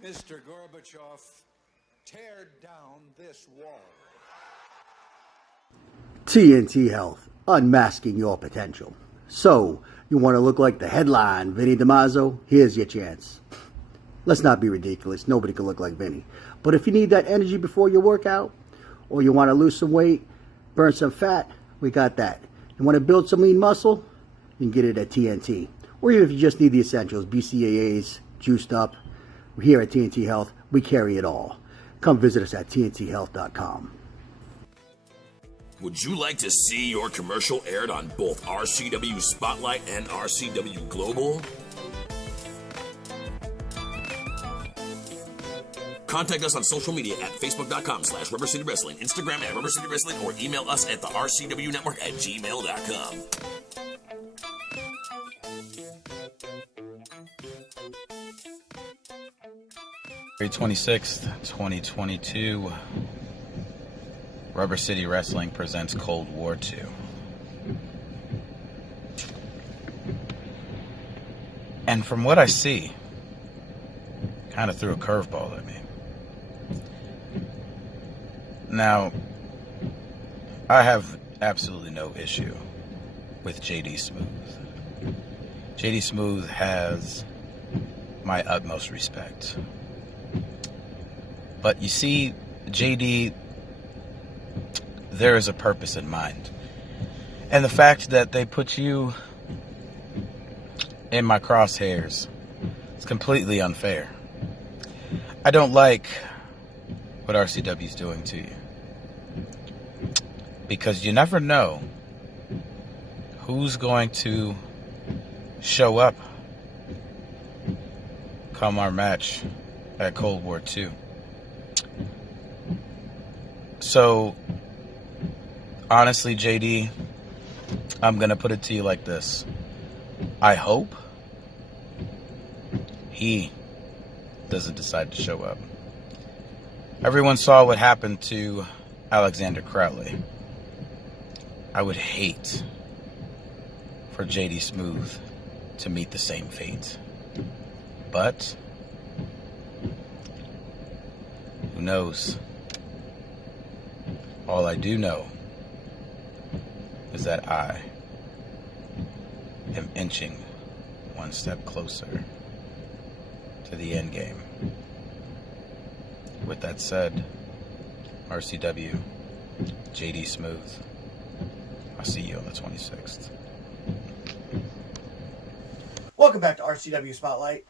Mr. Gorbachev, tear down this wall. TNT Health, unmasking your potential. So, you want to look like the headline, Vinny DiMaggio? Here's your chance. Let's not be ridiculous. Nobody can look like Vinny. But if you need that energy before your workout, or you want to lose some weight, burn some fat, we got that. You want to build some lean muscle? You can get it at TNT. Or even if you just need the essentials, BCAAs, juiced up. Here at TNT Health, we carry it all. Come visit us at tnthealth.com. Would you like to see your commercial aired on both RCW Spotlight and RCW Global? Contact us on social media at facebook.com/Rubber City Wrestling, Instagram at Rubber City Wrestling, or email us at the RCW Network at gmail.com. February 26th, 2022, Rubber City Wrestling presents Cold War II. And from what I see, kind of threw a curveball at me. Now, I have absolutely no issue with JD Smooth. JD Smooth has my utmost respect. But you see, JD, there is a purpose in mind. And the fact that they put you in my crosshairs is completely unfair. I don't like what RCW is doing to you. Because you never know who's going to show up come our match at Cold War II. So, honestly, JD, I'm going to put it to you like this. I hope he doesn't decide to show up. Everyone saw what happened to Alexander Crowley. I would hate for JD Smooth to meet the same fate. But who knows? All I do know is that I am inching one step closer to the end game. With that said, RCW, JD Smooth, I'll see you on the 26th. Welcome back to RCW Spotlight.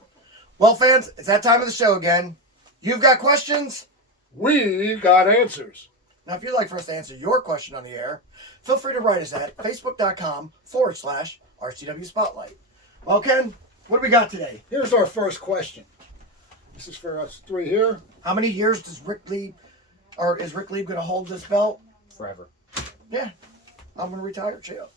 Well, fans, it's that time of the show again. You've got questions? We got answers. Now, if you'd like for us to answer your question on the air, feel free to write us at facebook.com/RCW Spotlight. Well, Ken, what do we got today? Here's our first question. This is for us three here. How many years does Rick Lieb, or is Rick Lieb going to hold this belt? Forever. Yeah. I'm going to retire, chill.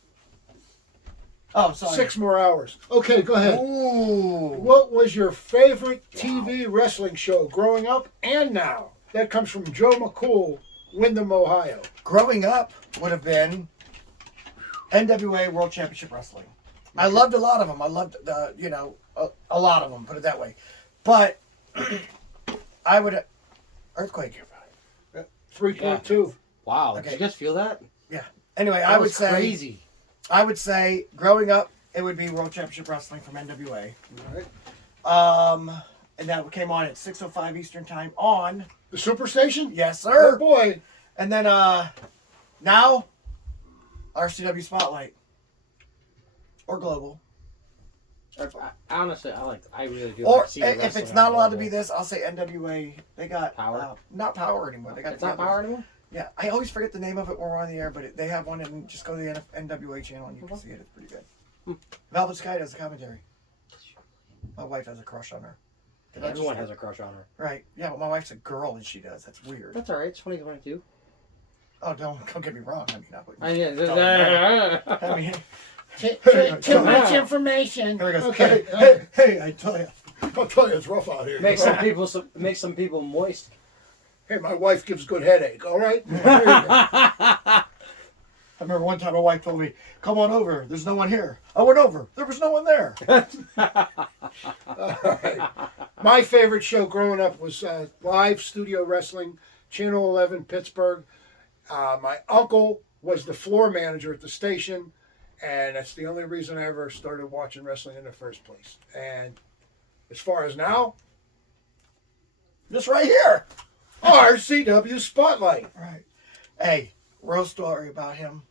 Oh, sorry. 6 more hours. Okay, go ahead. Ooh. What was your favorite TV wrestling show growing up and now? That comes from Joe McCool, Windham, Ohio. Growing up would have been NWA World Championship Wrestling. I loved a lot of them. I loved, a lot of them, put it that way. But I would... Earthquake. 3.2. Wow. Okay. Did you guys feel that? Yeah. Anyway, That I would was say crazy. growing up, it would be World Championship Wrestling from NWA. All right. And that came on at 6:05 Eastern Time on The Superstation? Yes, sir. Oh, boy. And then now RCW Spotlight or Global. Honestly, I really do. Or like seeing if wrestling it's on not allowed to Global. be this, I'll say NWA. They got Power? not Power anymore. They got It's not Power anymore? Yeah, I always forget the name of it when we're on the air, but they have one, and just go to the NWA channel and you can see it. It's pretty good. Velvet Sky does the commentary. My wife has a crush on her. Everyone has a crush on her. Right. Yeah, but my wife's a girl and she does. That's weird. That's alright. It's 2022. Oh, don't get me wrong. I mean, I wouldn't. I I mean, Too much information. Here it goes. Okay. Hey, I tell you. I'll tell you, it's rough out here. Make some people moist. Hey, my wife gives good headache, all right? I remember one time my wife told me, "Come on over. There's no one here." I went over. There was no one there. All right. My favorite show growing up was live studio wrestling, Channel 11, Pittsburgh. My uncle was the floor manager at the station, and that's the only reason I ever started watching wrestling in the first place. And as far as now, Just right here. RCW Spotlight. Right. Hey, real story about him.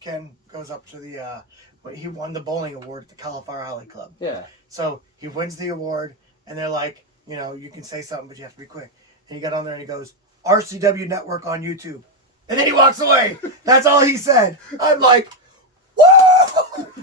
Ken goes up to the, he won the bowling award at the Cauliflower Alley Club. Yeah. So he wins the award, and they're like, you can say something, but you have to be quick. And he got on there and he goes, RCW Network on YouTube. And then he walks away. That's all he said. I'm like, woo!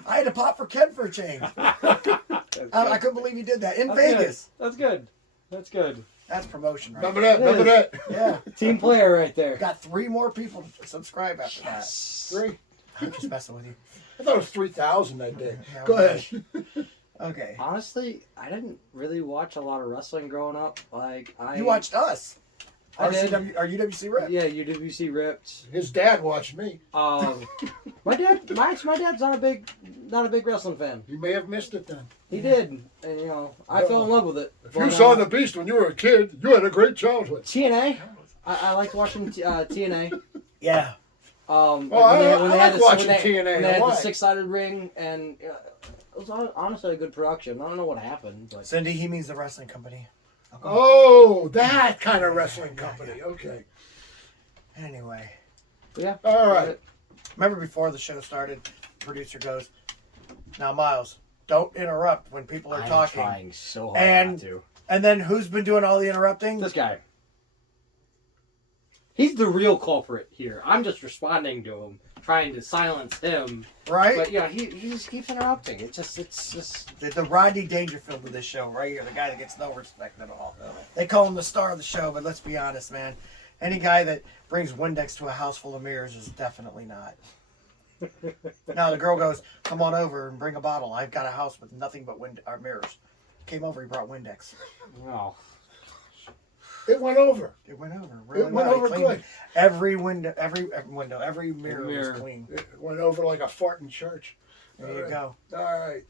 I had to pop for Ken for a change. I couldn't believe he did that in Vegas. That's good. That's good. That's promotion, right? Remember that? Remember that? Yeah. Team player right there. Got 3 more people to subscribe after that. 3. I'm just messing with you. I thought it was 3,000 that day. Yeah, Go ahead. Okay. Honestly, I didn't really watch a lot of wrestling growing up. You watched us. I did. RCW, or UWC Rep. Yeah, UWC ripped. His dad watched me. My dad's not a big wrestling fan. You may have missed it then. He did, and I fell in love with it. If you saw the Beast when you were a kid, you had a great childhood. TNA, I liked watching TNA. Yeah. I like watching TNA. When they had the 6-sided ring, and it was honestly a good production. I don't know what happened. But Cindy, he means the wrestling company. Oh, that kind of wrestling company. Okay. Anyway. Yeah. All right. Remember before the show started, the producer goes, "Now, Miles, don't interrupt when people are talking." I'm trying so hard not to. And then who's been doing all the interrupting? This guy. He's the real culprit here. I'm just responding to him, trying to silence him. Right? But yeah, he just keeps interrupting. It's just The Rodney Dangerfield of this show right here, the guy that gets no respect at all. They call him the star of the show, but let's be honest, man. Any guy that brings Windex to a house full of mirrors is definitely not. Now the girl goes, "Come on over and bring a bottle. I've got a house with nothing but mirrors." Came over, he brought Windex. Oh. It went over. It went over. Really It went well. He over cleaned good. it. Every mirror was clean. It went over like a fart in church. There you go. All right.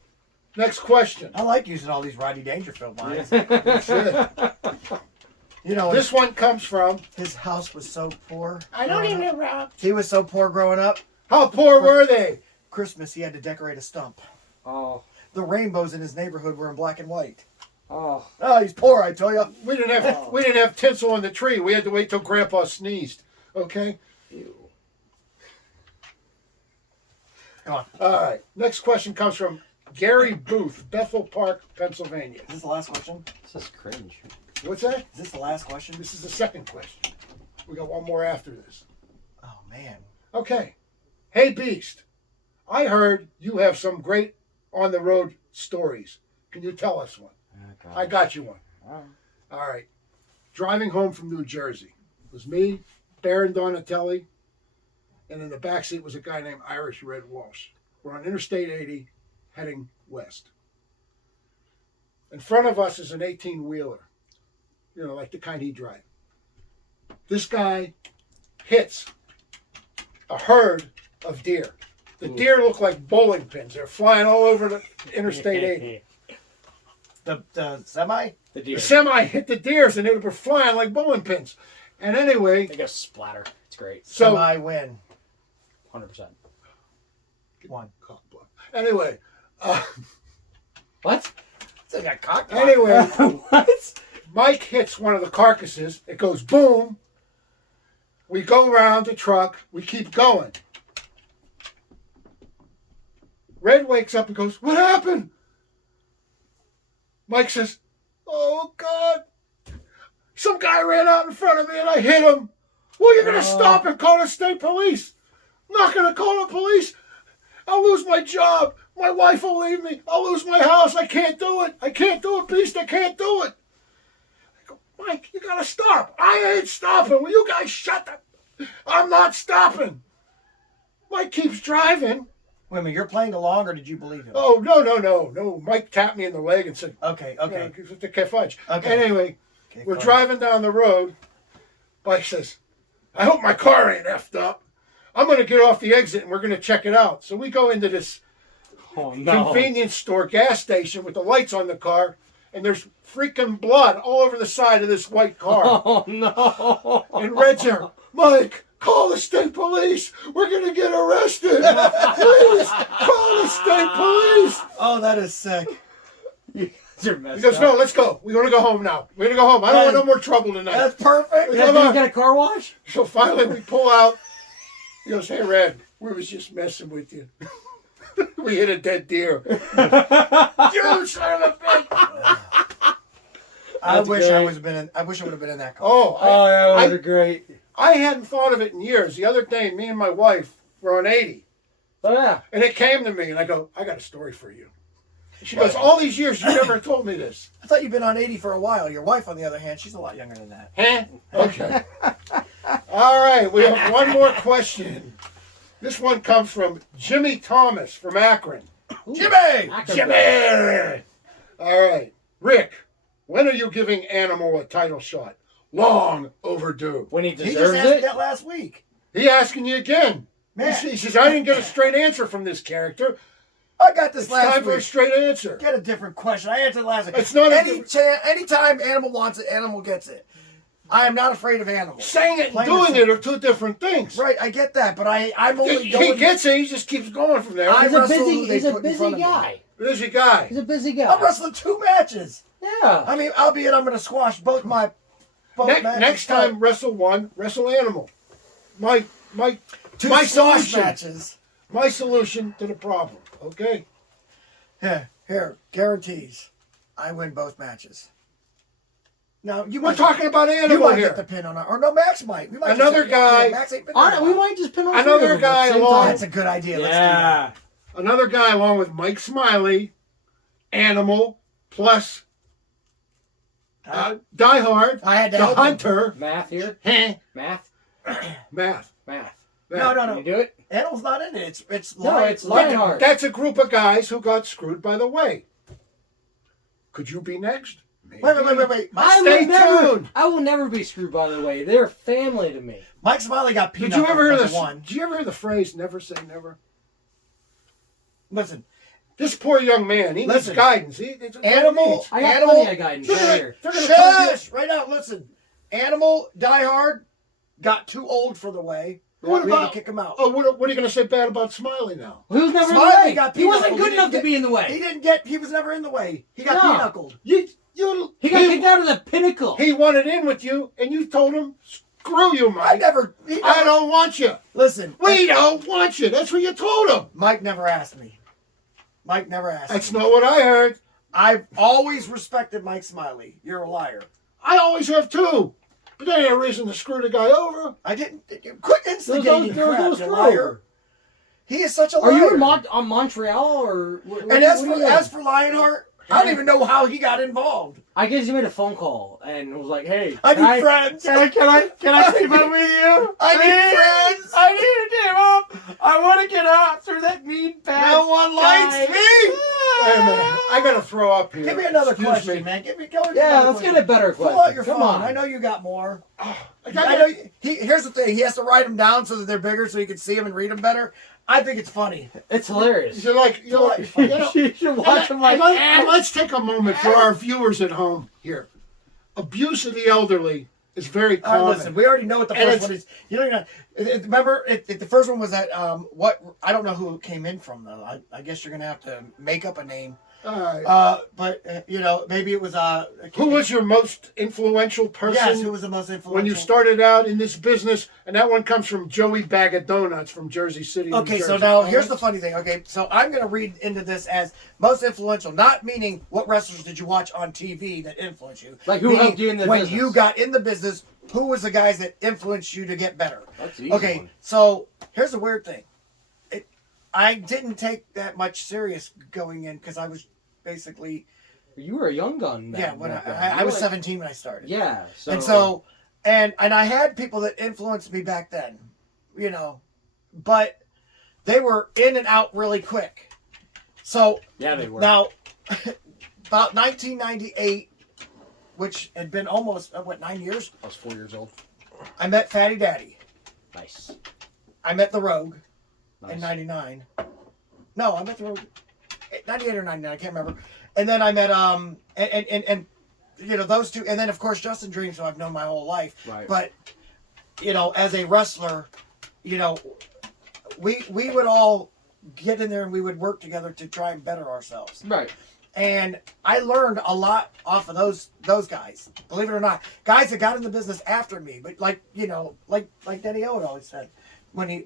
Next question. I like using all these Rodney Dangerfield lines. You should. This one comes from. His house was so poor. I don't interrupt. He was so poor growing up. How poor were they? Christmas, he had to decorate a stump. Oh. The rainbows in his neighborhood were in black and white. Oh. Oh, he's poor, I tell you. We didn't have tinsel on the tree. We had to wait till Grandpa sneezed. Okay. Ew. Come on. All right. Next question comes from Gary Booth, Bethel Park, Pennsylvania. Is this the last question? This is cringe. What's that? Is this the last question? This is the second question. We got one more after this. Oh, man. Okay. Hey, Beast. I heard you have some great on-the-road stories. Can you tell us one? I got you one. All right. Driving home from New Jersey. It was me, Baron Donatelli, and in the back seat was a guy named Irish Red Walsh. We're on Interstate 80 heading west. In front of us is an 18-wheeler, like the kind he drive. This guy hits a herd of deer. The deer look like bowling pins. They're flying all over the Interstate 80. The semi? The deer. The semi hit the deers and they were flying like bowling pins. And anyway, They go splatter. It's great. so I win. 100%. One. cock block. Anyway, What? It's like a cock. anyway, What? Mike hits one of the carcasses. It goes boom. We go around the truck. We keep going. Red wakes up and goes, "What happened?" Mike says, "Oh, God. Some guy ran out in front of me and I hit him." "Well, you're going to stop and call the state police." "I'm not going to call the police. I'll lose my job. My wife will leave me. I'll lose my house. I can't do it. I can't do it, Beast. I can't do it." I go, "Mike, you got to stop." "I ain't stopping. Will you guys shut the... I'm not stopping." Mike keeps driving. Wait a minute, you're playing along, or did you believe him? Oh, no. Mike tapped me in the leg and said, Okay. "Okay, fudge." Okay. Anyway, Okay, we're fine. driving down the road. Mike says, "I hope my car ain't effed up. I'm going to get off the exit and we're going to check it out." So we go into this Oh, no. convenience store gas station with the lights on the car, and there's freaking blood all over the side of this white car. Oh, no. And Red's there, "Mike, call the state police. We're going to get arrested. Please, call the state police." Oh, that is sick. You're messed He goes, up. "No, let's go. We're going to go home now. We're going to go home. I don't want no more trouble tonight." That's perfect. Yeah, Come did you on. get a car wash? So finally we pull out. He goes, "Hey, Red, we was just messing with you. We hit a dead deer." "You son of a bitch." I wish great. I would have been in that car. Oh, Oh, that I, was great. I hadn't thought of it in years. The other day, me and my wife were on 80. Oh, yeah. And it came to me, and I go, "I got a story for you." She goes, "All these years, you never told me this." I thought you've been on 80 for a while. Your wife, on the other hand, she's a lot younger than that. Huh? Okay. All right, we have one more question. This one comes from Jimmy Thomas from Akron. Jimmy! Jimmy! All right. Rick, when are you giving Animal a title shot? Long overdue. When he He just deserves asked me it? that last week. He asking you again. Man. He says, "I didn't get a straight answer from this character. I got this It's last time for a week. straight answer." Get a different question. I answered last week. It's not a Anytime Animal wants it, Animal gets it. I am not afraid of animals. Saying it and Plain doing and it are two different things. Right, I get that, but I'm only He going... gets it, he just keeps going from there. I He's a wrestle who busy, they he's a put in busy front of me. guy. Busy guy. He's a busy guy. I'm wrestling 2 matches. Yeah. I mean, albeit I'm going to squash both matches. Next time, wrestle one, wrestle Animal. My 2 my squash solution. matches. My solution to the problem. Okay. Here, guarantees. I win both matches. Now you We're might talking about you Animal might here. get the pin on our, or no, Max might. We might Another just guy- Max ain't been All there right, in a we while. might just pin on Another three of them at guy the same along- time. That's a good idea. Let's do Yeah. Another guy along with Mike Smiley, Animal, plus that. Die Hard, I had to the help him. Hunter, Math here. Heh, Math. Math. Math. No. Can you do it? Animal's not in it. It's No, Lion- it's Lionheart. That's a group of guys who got screwed by the way. Could you be next? Maybe. Wait. I will never be screwed, by the way. They're family to me. Mike Smiley got peanut Did you ever hear number this? one. Did you ever hear the phrase "never say never"? Listen, This poor young man, he needs Listen. guidance. Animal. I got Animal. plenty of guidance right here. They're gonna tell you- Shush! Right now, listen. Animal, Die Hard, got too old for the way. What we had about- to kick him out. Oh, what are you going to say bad about Smiley now? He was never in Smiley the way. got He wasn't pinochled. good He enough didn't to be in the He way. didn't get. He was never in the way. He got No. pinochled. He got kicked out of the pinnacle. He wanted in with you, and you told him, "Screw you, I Mike. never. I don't want you. Listen. We don't want you." That's what you told him. Mike never asked me. Mike never asked That's me. not what I heard. I've always respected Mike Smiley. You're a liar. I always have too. But that ain't a reason to screw the guy over. I didn't. Quit instigating There was crap, no you screw liar. over. He is such a Are liar. you in on Montreal or? And as for Lionheart, I don't even know how he got involved. I guess he made a phone call and was like, "Hey, I can need friends. Can I team up with you? I need friends. I need to team up. I want to get after that mean bad No one likes me. Wait a minute. I got to throw up here. Give me another Excuse question, me. man. Go Yeah, let's get a better question. Pull out your Come phone. on. I know you got more. I I got know. Here's the thing. He has to write them down so that they're bigger, so you can see them and read them better. I think it's funny. It's hilarious. You're like, you know, You should watch him like and let's take a moment for our viewers at home here. Abuse of the elderly is very All right, common. listen, we already know what the And first one is. You don't even remember the first one was that what I don't know who it came in from though. I guess you're gonna have to make up a name. All right. But you know, maybe it was Who was your most influential person? Yes, who was the most influential? When you started out in this business? And that one comes from Joey Bag of Donuts from Jersey City. Okay, New so Jersey. now here's the funny thing. Okay, so I'm going to read into this as most influential, not meaning what wrestlers did you watch on TV that influenced you. Like who Meaning helped you in the when business? you got in the business, who was the guys that influenced you to get better? That's an easy Okay, one. so here's the weird thing. I didn't take that much serious going in because I was basically... You were a young gun. Yeah, when I was 17 when I started. Yeah. And I had people that influenced me back then, you know, but they were in and out really quick. So yeah, they were. Now, about 1998, which had been almost 9 years. I was 4 years old. I met Fatty Daddy. Nice. I met the Rogue Nice. in '99. No, I met the Rogue 98 or 99. I can't remember. And then I met and you know those two, and then of course Justin Dreams, who I've known my whole life. Right. But you know, as a wrestler, you know, we would all get in there and we would work together to try and better ourselves. Right. And I learned a lot off of those guys. Believe it or not, guys that got in the business after me, but like you know, like Denny O had always said when he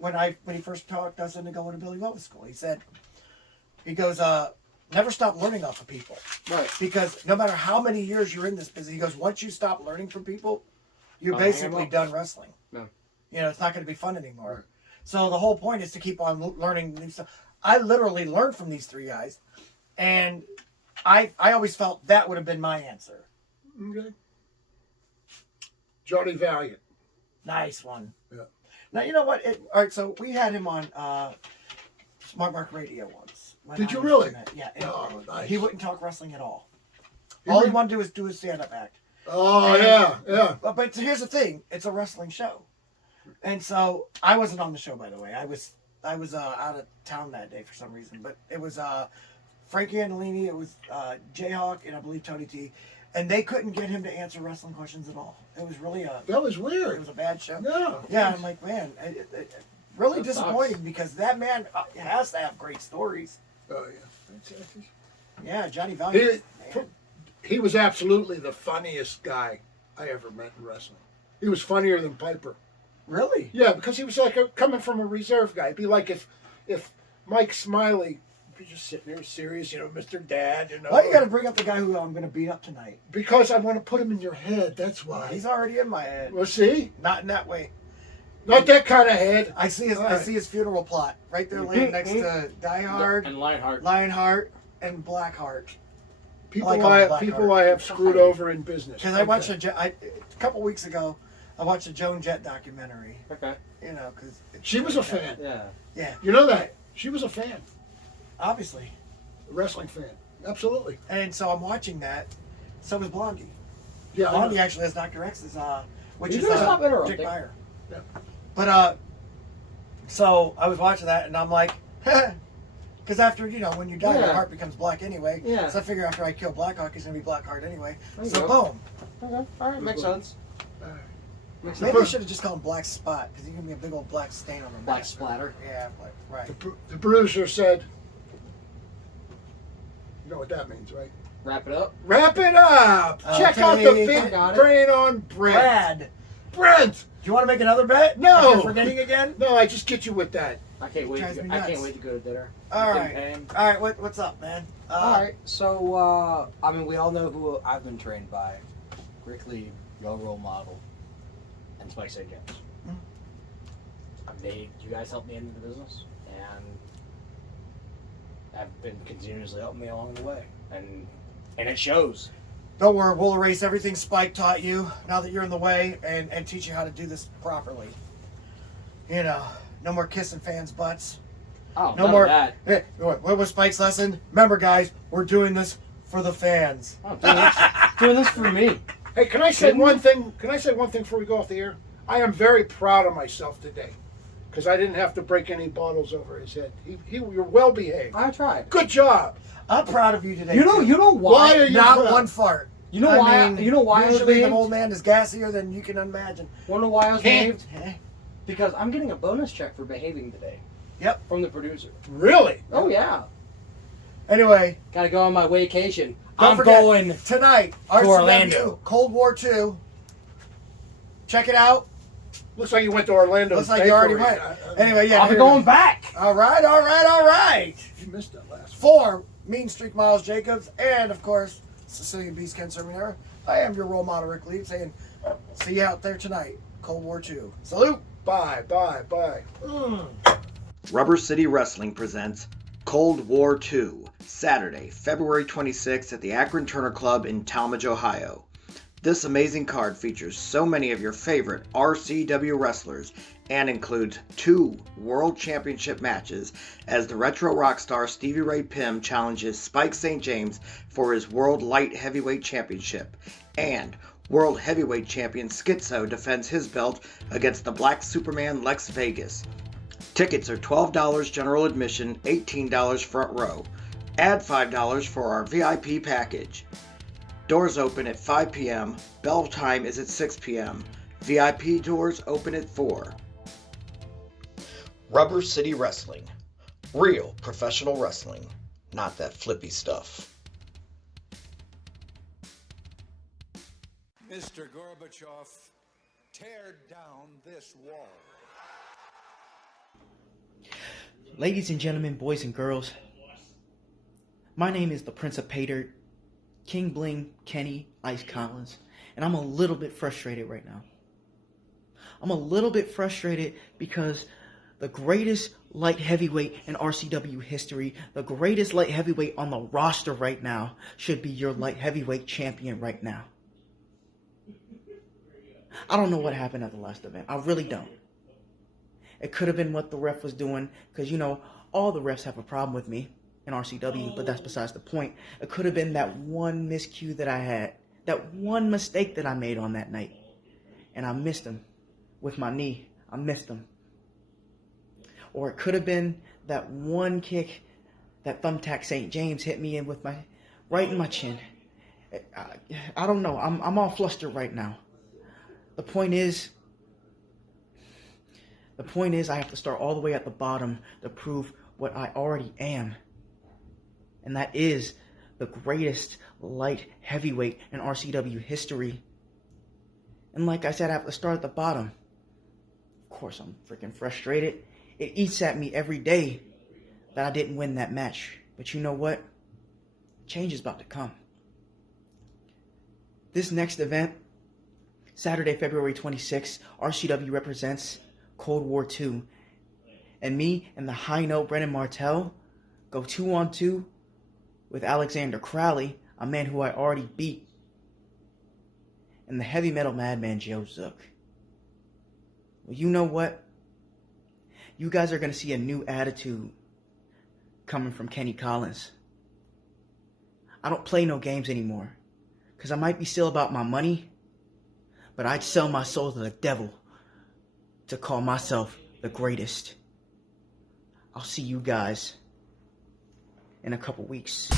first talked us into going to Billy Lotus School. He goes, never stop learning off of people. Right. Because no matter how many years you're in this business, he goes, once you stop learning from people, you're Don't hang 'em basically up. done wrestling. No. You know, it's not going to be fun anymore. So the whole point is to keep on learning new stuff. I literally learned from these three guys, and I always felt that would have been my answer. Okay. Johnny Valiant. Nice one. Yeah. Now, you know what? All right, so we had him on Smart Mark Radio once. when Did I you was really? doing it. Yeah. And Oh, nice. he wouldn't talk wrestling at all. He All he would- wanted to do was do his stand-up act. Oh, And- yeah. But here's the thing: it's a wrestling show, and so I wasn't on the show. By the way, I was out of town that day for some reason. But it was Frankie Andolini, it was Jayhawk, and I believe Tony T, and they couldn't get him to answer wrestling questions at all. It was really That was it weird. was a bad show. Yeah. Yeah, I'm like, man, it really That disappointing sucks. because that man has to have great stories. Oh, yeah. Yeah, Johnny Valiant. man. He was absolutely the funniest guy I ever met in wrestling. He was funnier than Piper. Really? Yeah, because he was like coming from a reserve guy. It'd be like if Mike Smiley be just sitting there serious, you know, Mr. Dad, you know. Why you got to bring up the guy who I'm going to beat up tonight? Because I want to put him in your head. That's why. He's already in my head. Well, see, Not in that way. not that kind of head. I see his All right. I see his funeral plot right there laying next to Die Hard, And Lionheart. Lionheart, and Blackheart. People like I, him, Blackheart. people I have screwed over in business. Because I watched a couple weeks ago, I watched a Joan Jett documentary. Okay. You know, because She was a fan. Yeah. Yeah, You know that. She was a fan, obviously. a wrestling fan. Absolutely. And so I'm watching that. So was Blondie. Yeah. I know. Blondie actually has Dr. X's, which You is gonna stop interrupting? Dick Meyer. Yeah. But so I was watching that, and I'm like, because after when you die, your Yeah. heart becomes black anyway. Yeah. So I figure after I kill Blackhawk, he's gonna be Blackheart anyway. There you So go. boom. Okay. All right. Makes sense. Makes Maybe I sense. should have just called him Black Spot because he gave me a big old black stain on my Black mask. splatter. Yeah, right. The bruiser said, you know what that means, right? Wrap it up. Wrap it up. Check out the Okay, big got it. brain on Brent. Brad, Brent. do you want to make another bet? No. After forgetting again? No, I just get you with that. I can't wait. Drives To me go, I nuts. can't wait to go to dinner. All With right. Tim Payne. All right, what's up, man? All right. So, I mean, we all know who I've been trained by: Rick Lee, your role model, and Spike St. James. You guys helped me into the business, and have been continuously helping me along the way, and it shows. Don't worry, we'll erase everything Spike taught you now that you're in the way and teach you how to do this properly. You know, no more kissing fans' butts. Oh, No none more. of that. Hey, what was Spike's lesson? Remember, guys, we're doing this for the fans. I'm doing this for me. Hey, can I say one thing? Can I say one thing before we go off the air? I am very proud of myself today because I didn't have to break any bottles over his head. You're well behaved. I tried. Good job. I'm proud of you today. You know too. why? Why are you Not proud? one fart. You know why? You know why I was usually the behaved? old man is gassier than you can imagine. Wanna know why I was behaved? Because I'm getting a bonus check for behaving today. Yep. From the producer. Really? Oh yeah. Anyway, Gotta go on my vacation. don't I'm forget, going tonight. to RCW Orlando. Cold War II. Check it out. Looks like you went to Orlando. Looks like you already went. Anyway, yeah. I'm here going we go. back. All right. You missed that last one. For Mean Streak Miles Jacobs and, of course, Sicilian Beast Ken Sermonera, I am your role model, Rick Leeds, saying, see you out there tonight. Cold War II. Salute. Bye. Rubber City Wrestling presents Cold War II, Saturday, February 26th at the Akron Turner Club in Talmadge, Ohio. This amazing card features so many of your favorite RCW wrestlers and includes 2 World Championship matches as the retro rock star Stevie Ray Pym challenges Spike St. James for his World Light Heavyweight Championship, and World Heavyweight Champion Schizo defends his belt against the Black Superman Lex Vegas. Tickets are $12 general admission, $18 front row. Add $5 for our VIP package. Doors open at 5 p.m. Bell time is at 6 p.m. VIP doors open at 4. Rubber City Wrestling. Real professional wrestling. Not that flippy stuff. Mr. Gorbachev, tear down this wall. Ladies and gentlemen, boys and girls, my name is the Prince of Paydirt, King Bling Kenny Ice Collins, and I'm a little bit frustrated right now. I'm a little bit frustrated because the greatest light heavyweight in RCW history, the greatest light heavyweight on the roster right now, should be your light heavyweight champion right now. I don't know what happened at the last event. I really don't. It could have been what the ref was doing, because, you know, all the refs have a problem with me in RCW, but that's besides the point. It could have been that one miscue that I had, that one mistake that I made on that night, and I missed him with my knee. I missed him. Or it could have been that one kick that Thumbtack St. James hit me in with my right in my chin. I don't know. I'm all flustered right now. The point is I have to start all the way at the bottom to prove what I already am. And that is the greatest light heavyweight in RCW history. And like I said, I have to start at the bottom. Of course, I'm freaking frustrated. It eats at me every day that I didn't win that match. But you know what? Change is about to come. This next event, Saturday, February 26th, RCW represents Cold War II. And me and the high note Brennan Martell go 2-on-2 with Alexander Crowley, a man who I already beat, and the heavy metal madman Joe Zook. Well, you know what? You guys are going to see a new attitude coming from Kenny Collins. I don't play no games anymore, because I might be still about my money, but I'd sell my soul to the devil to call myself the greatest. I'll see you guys in a couple weeks.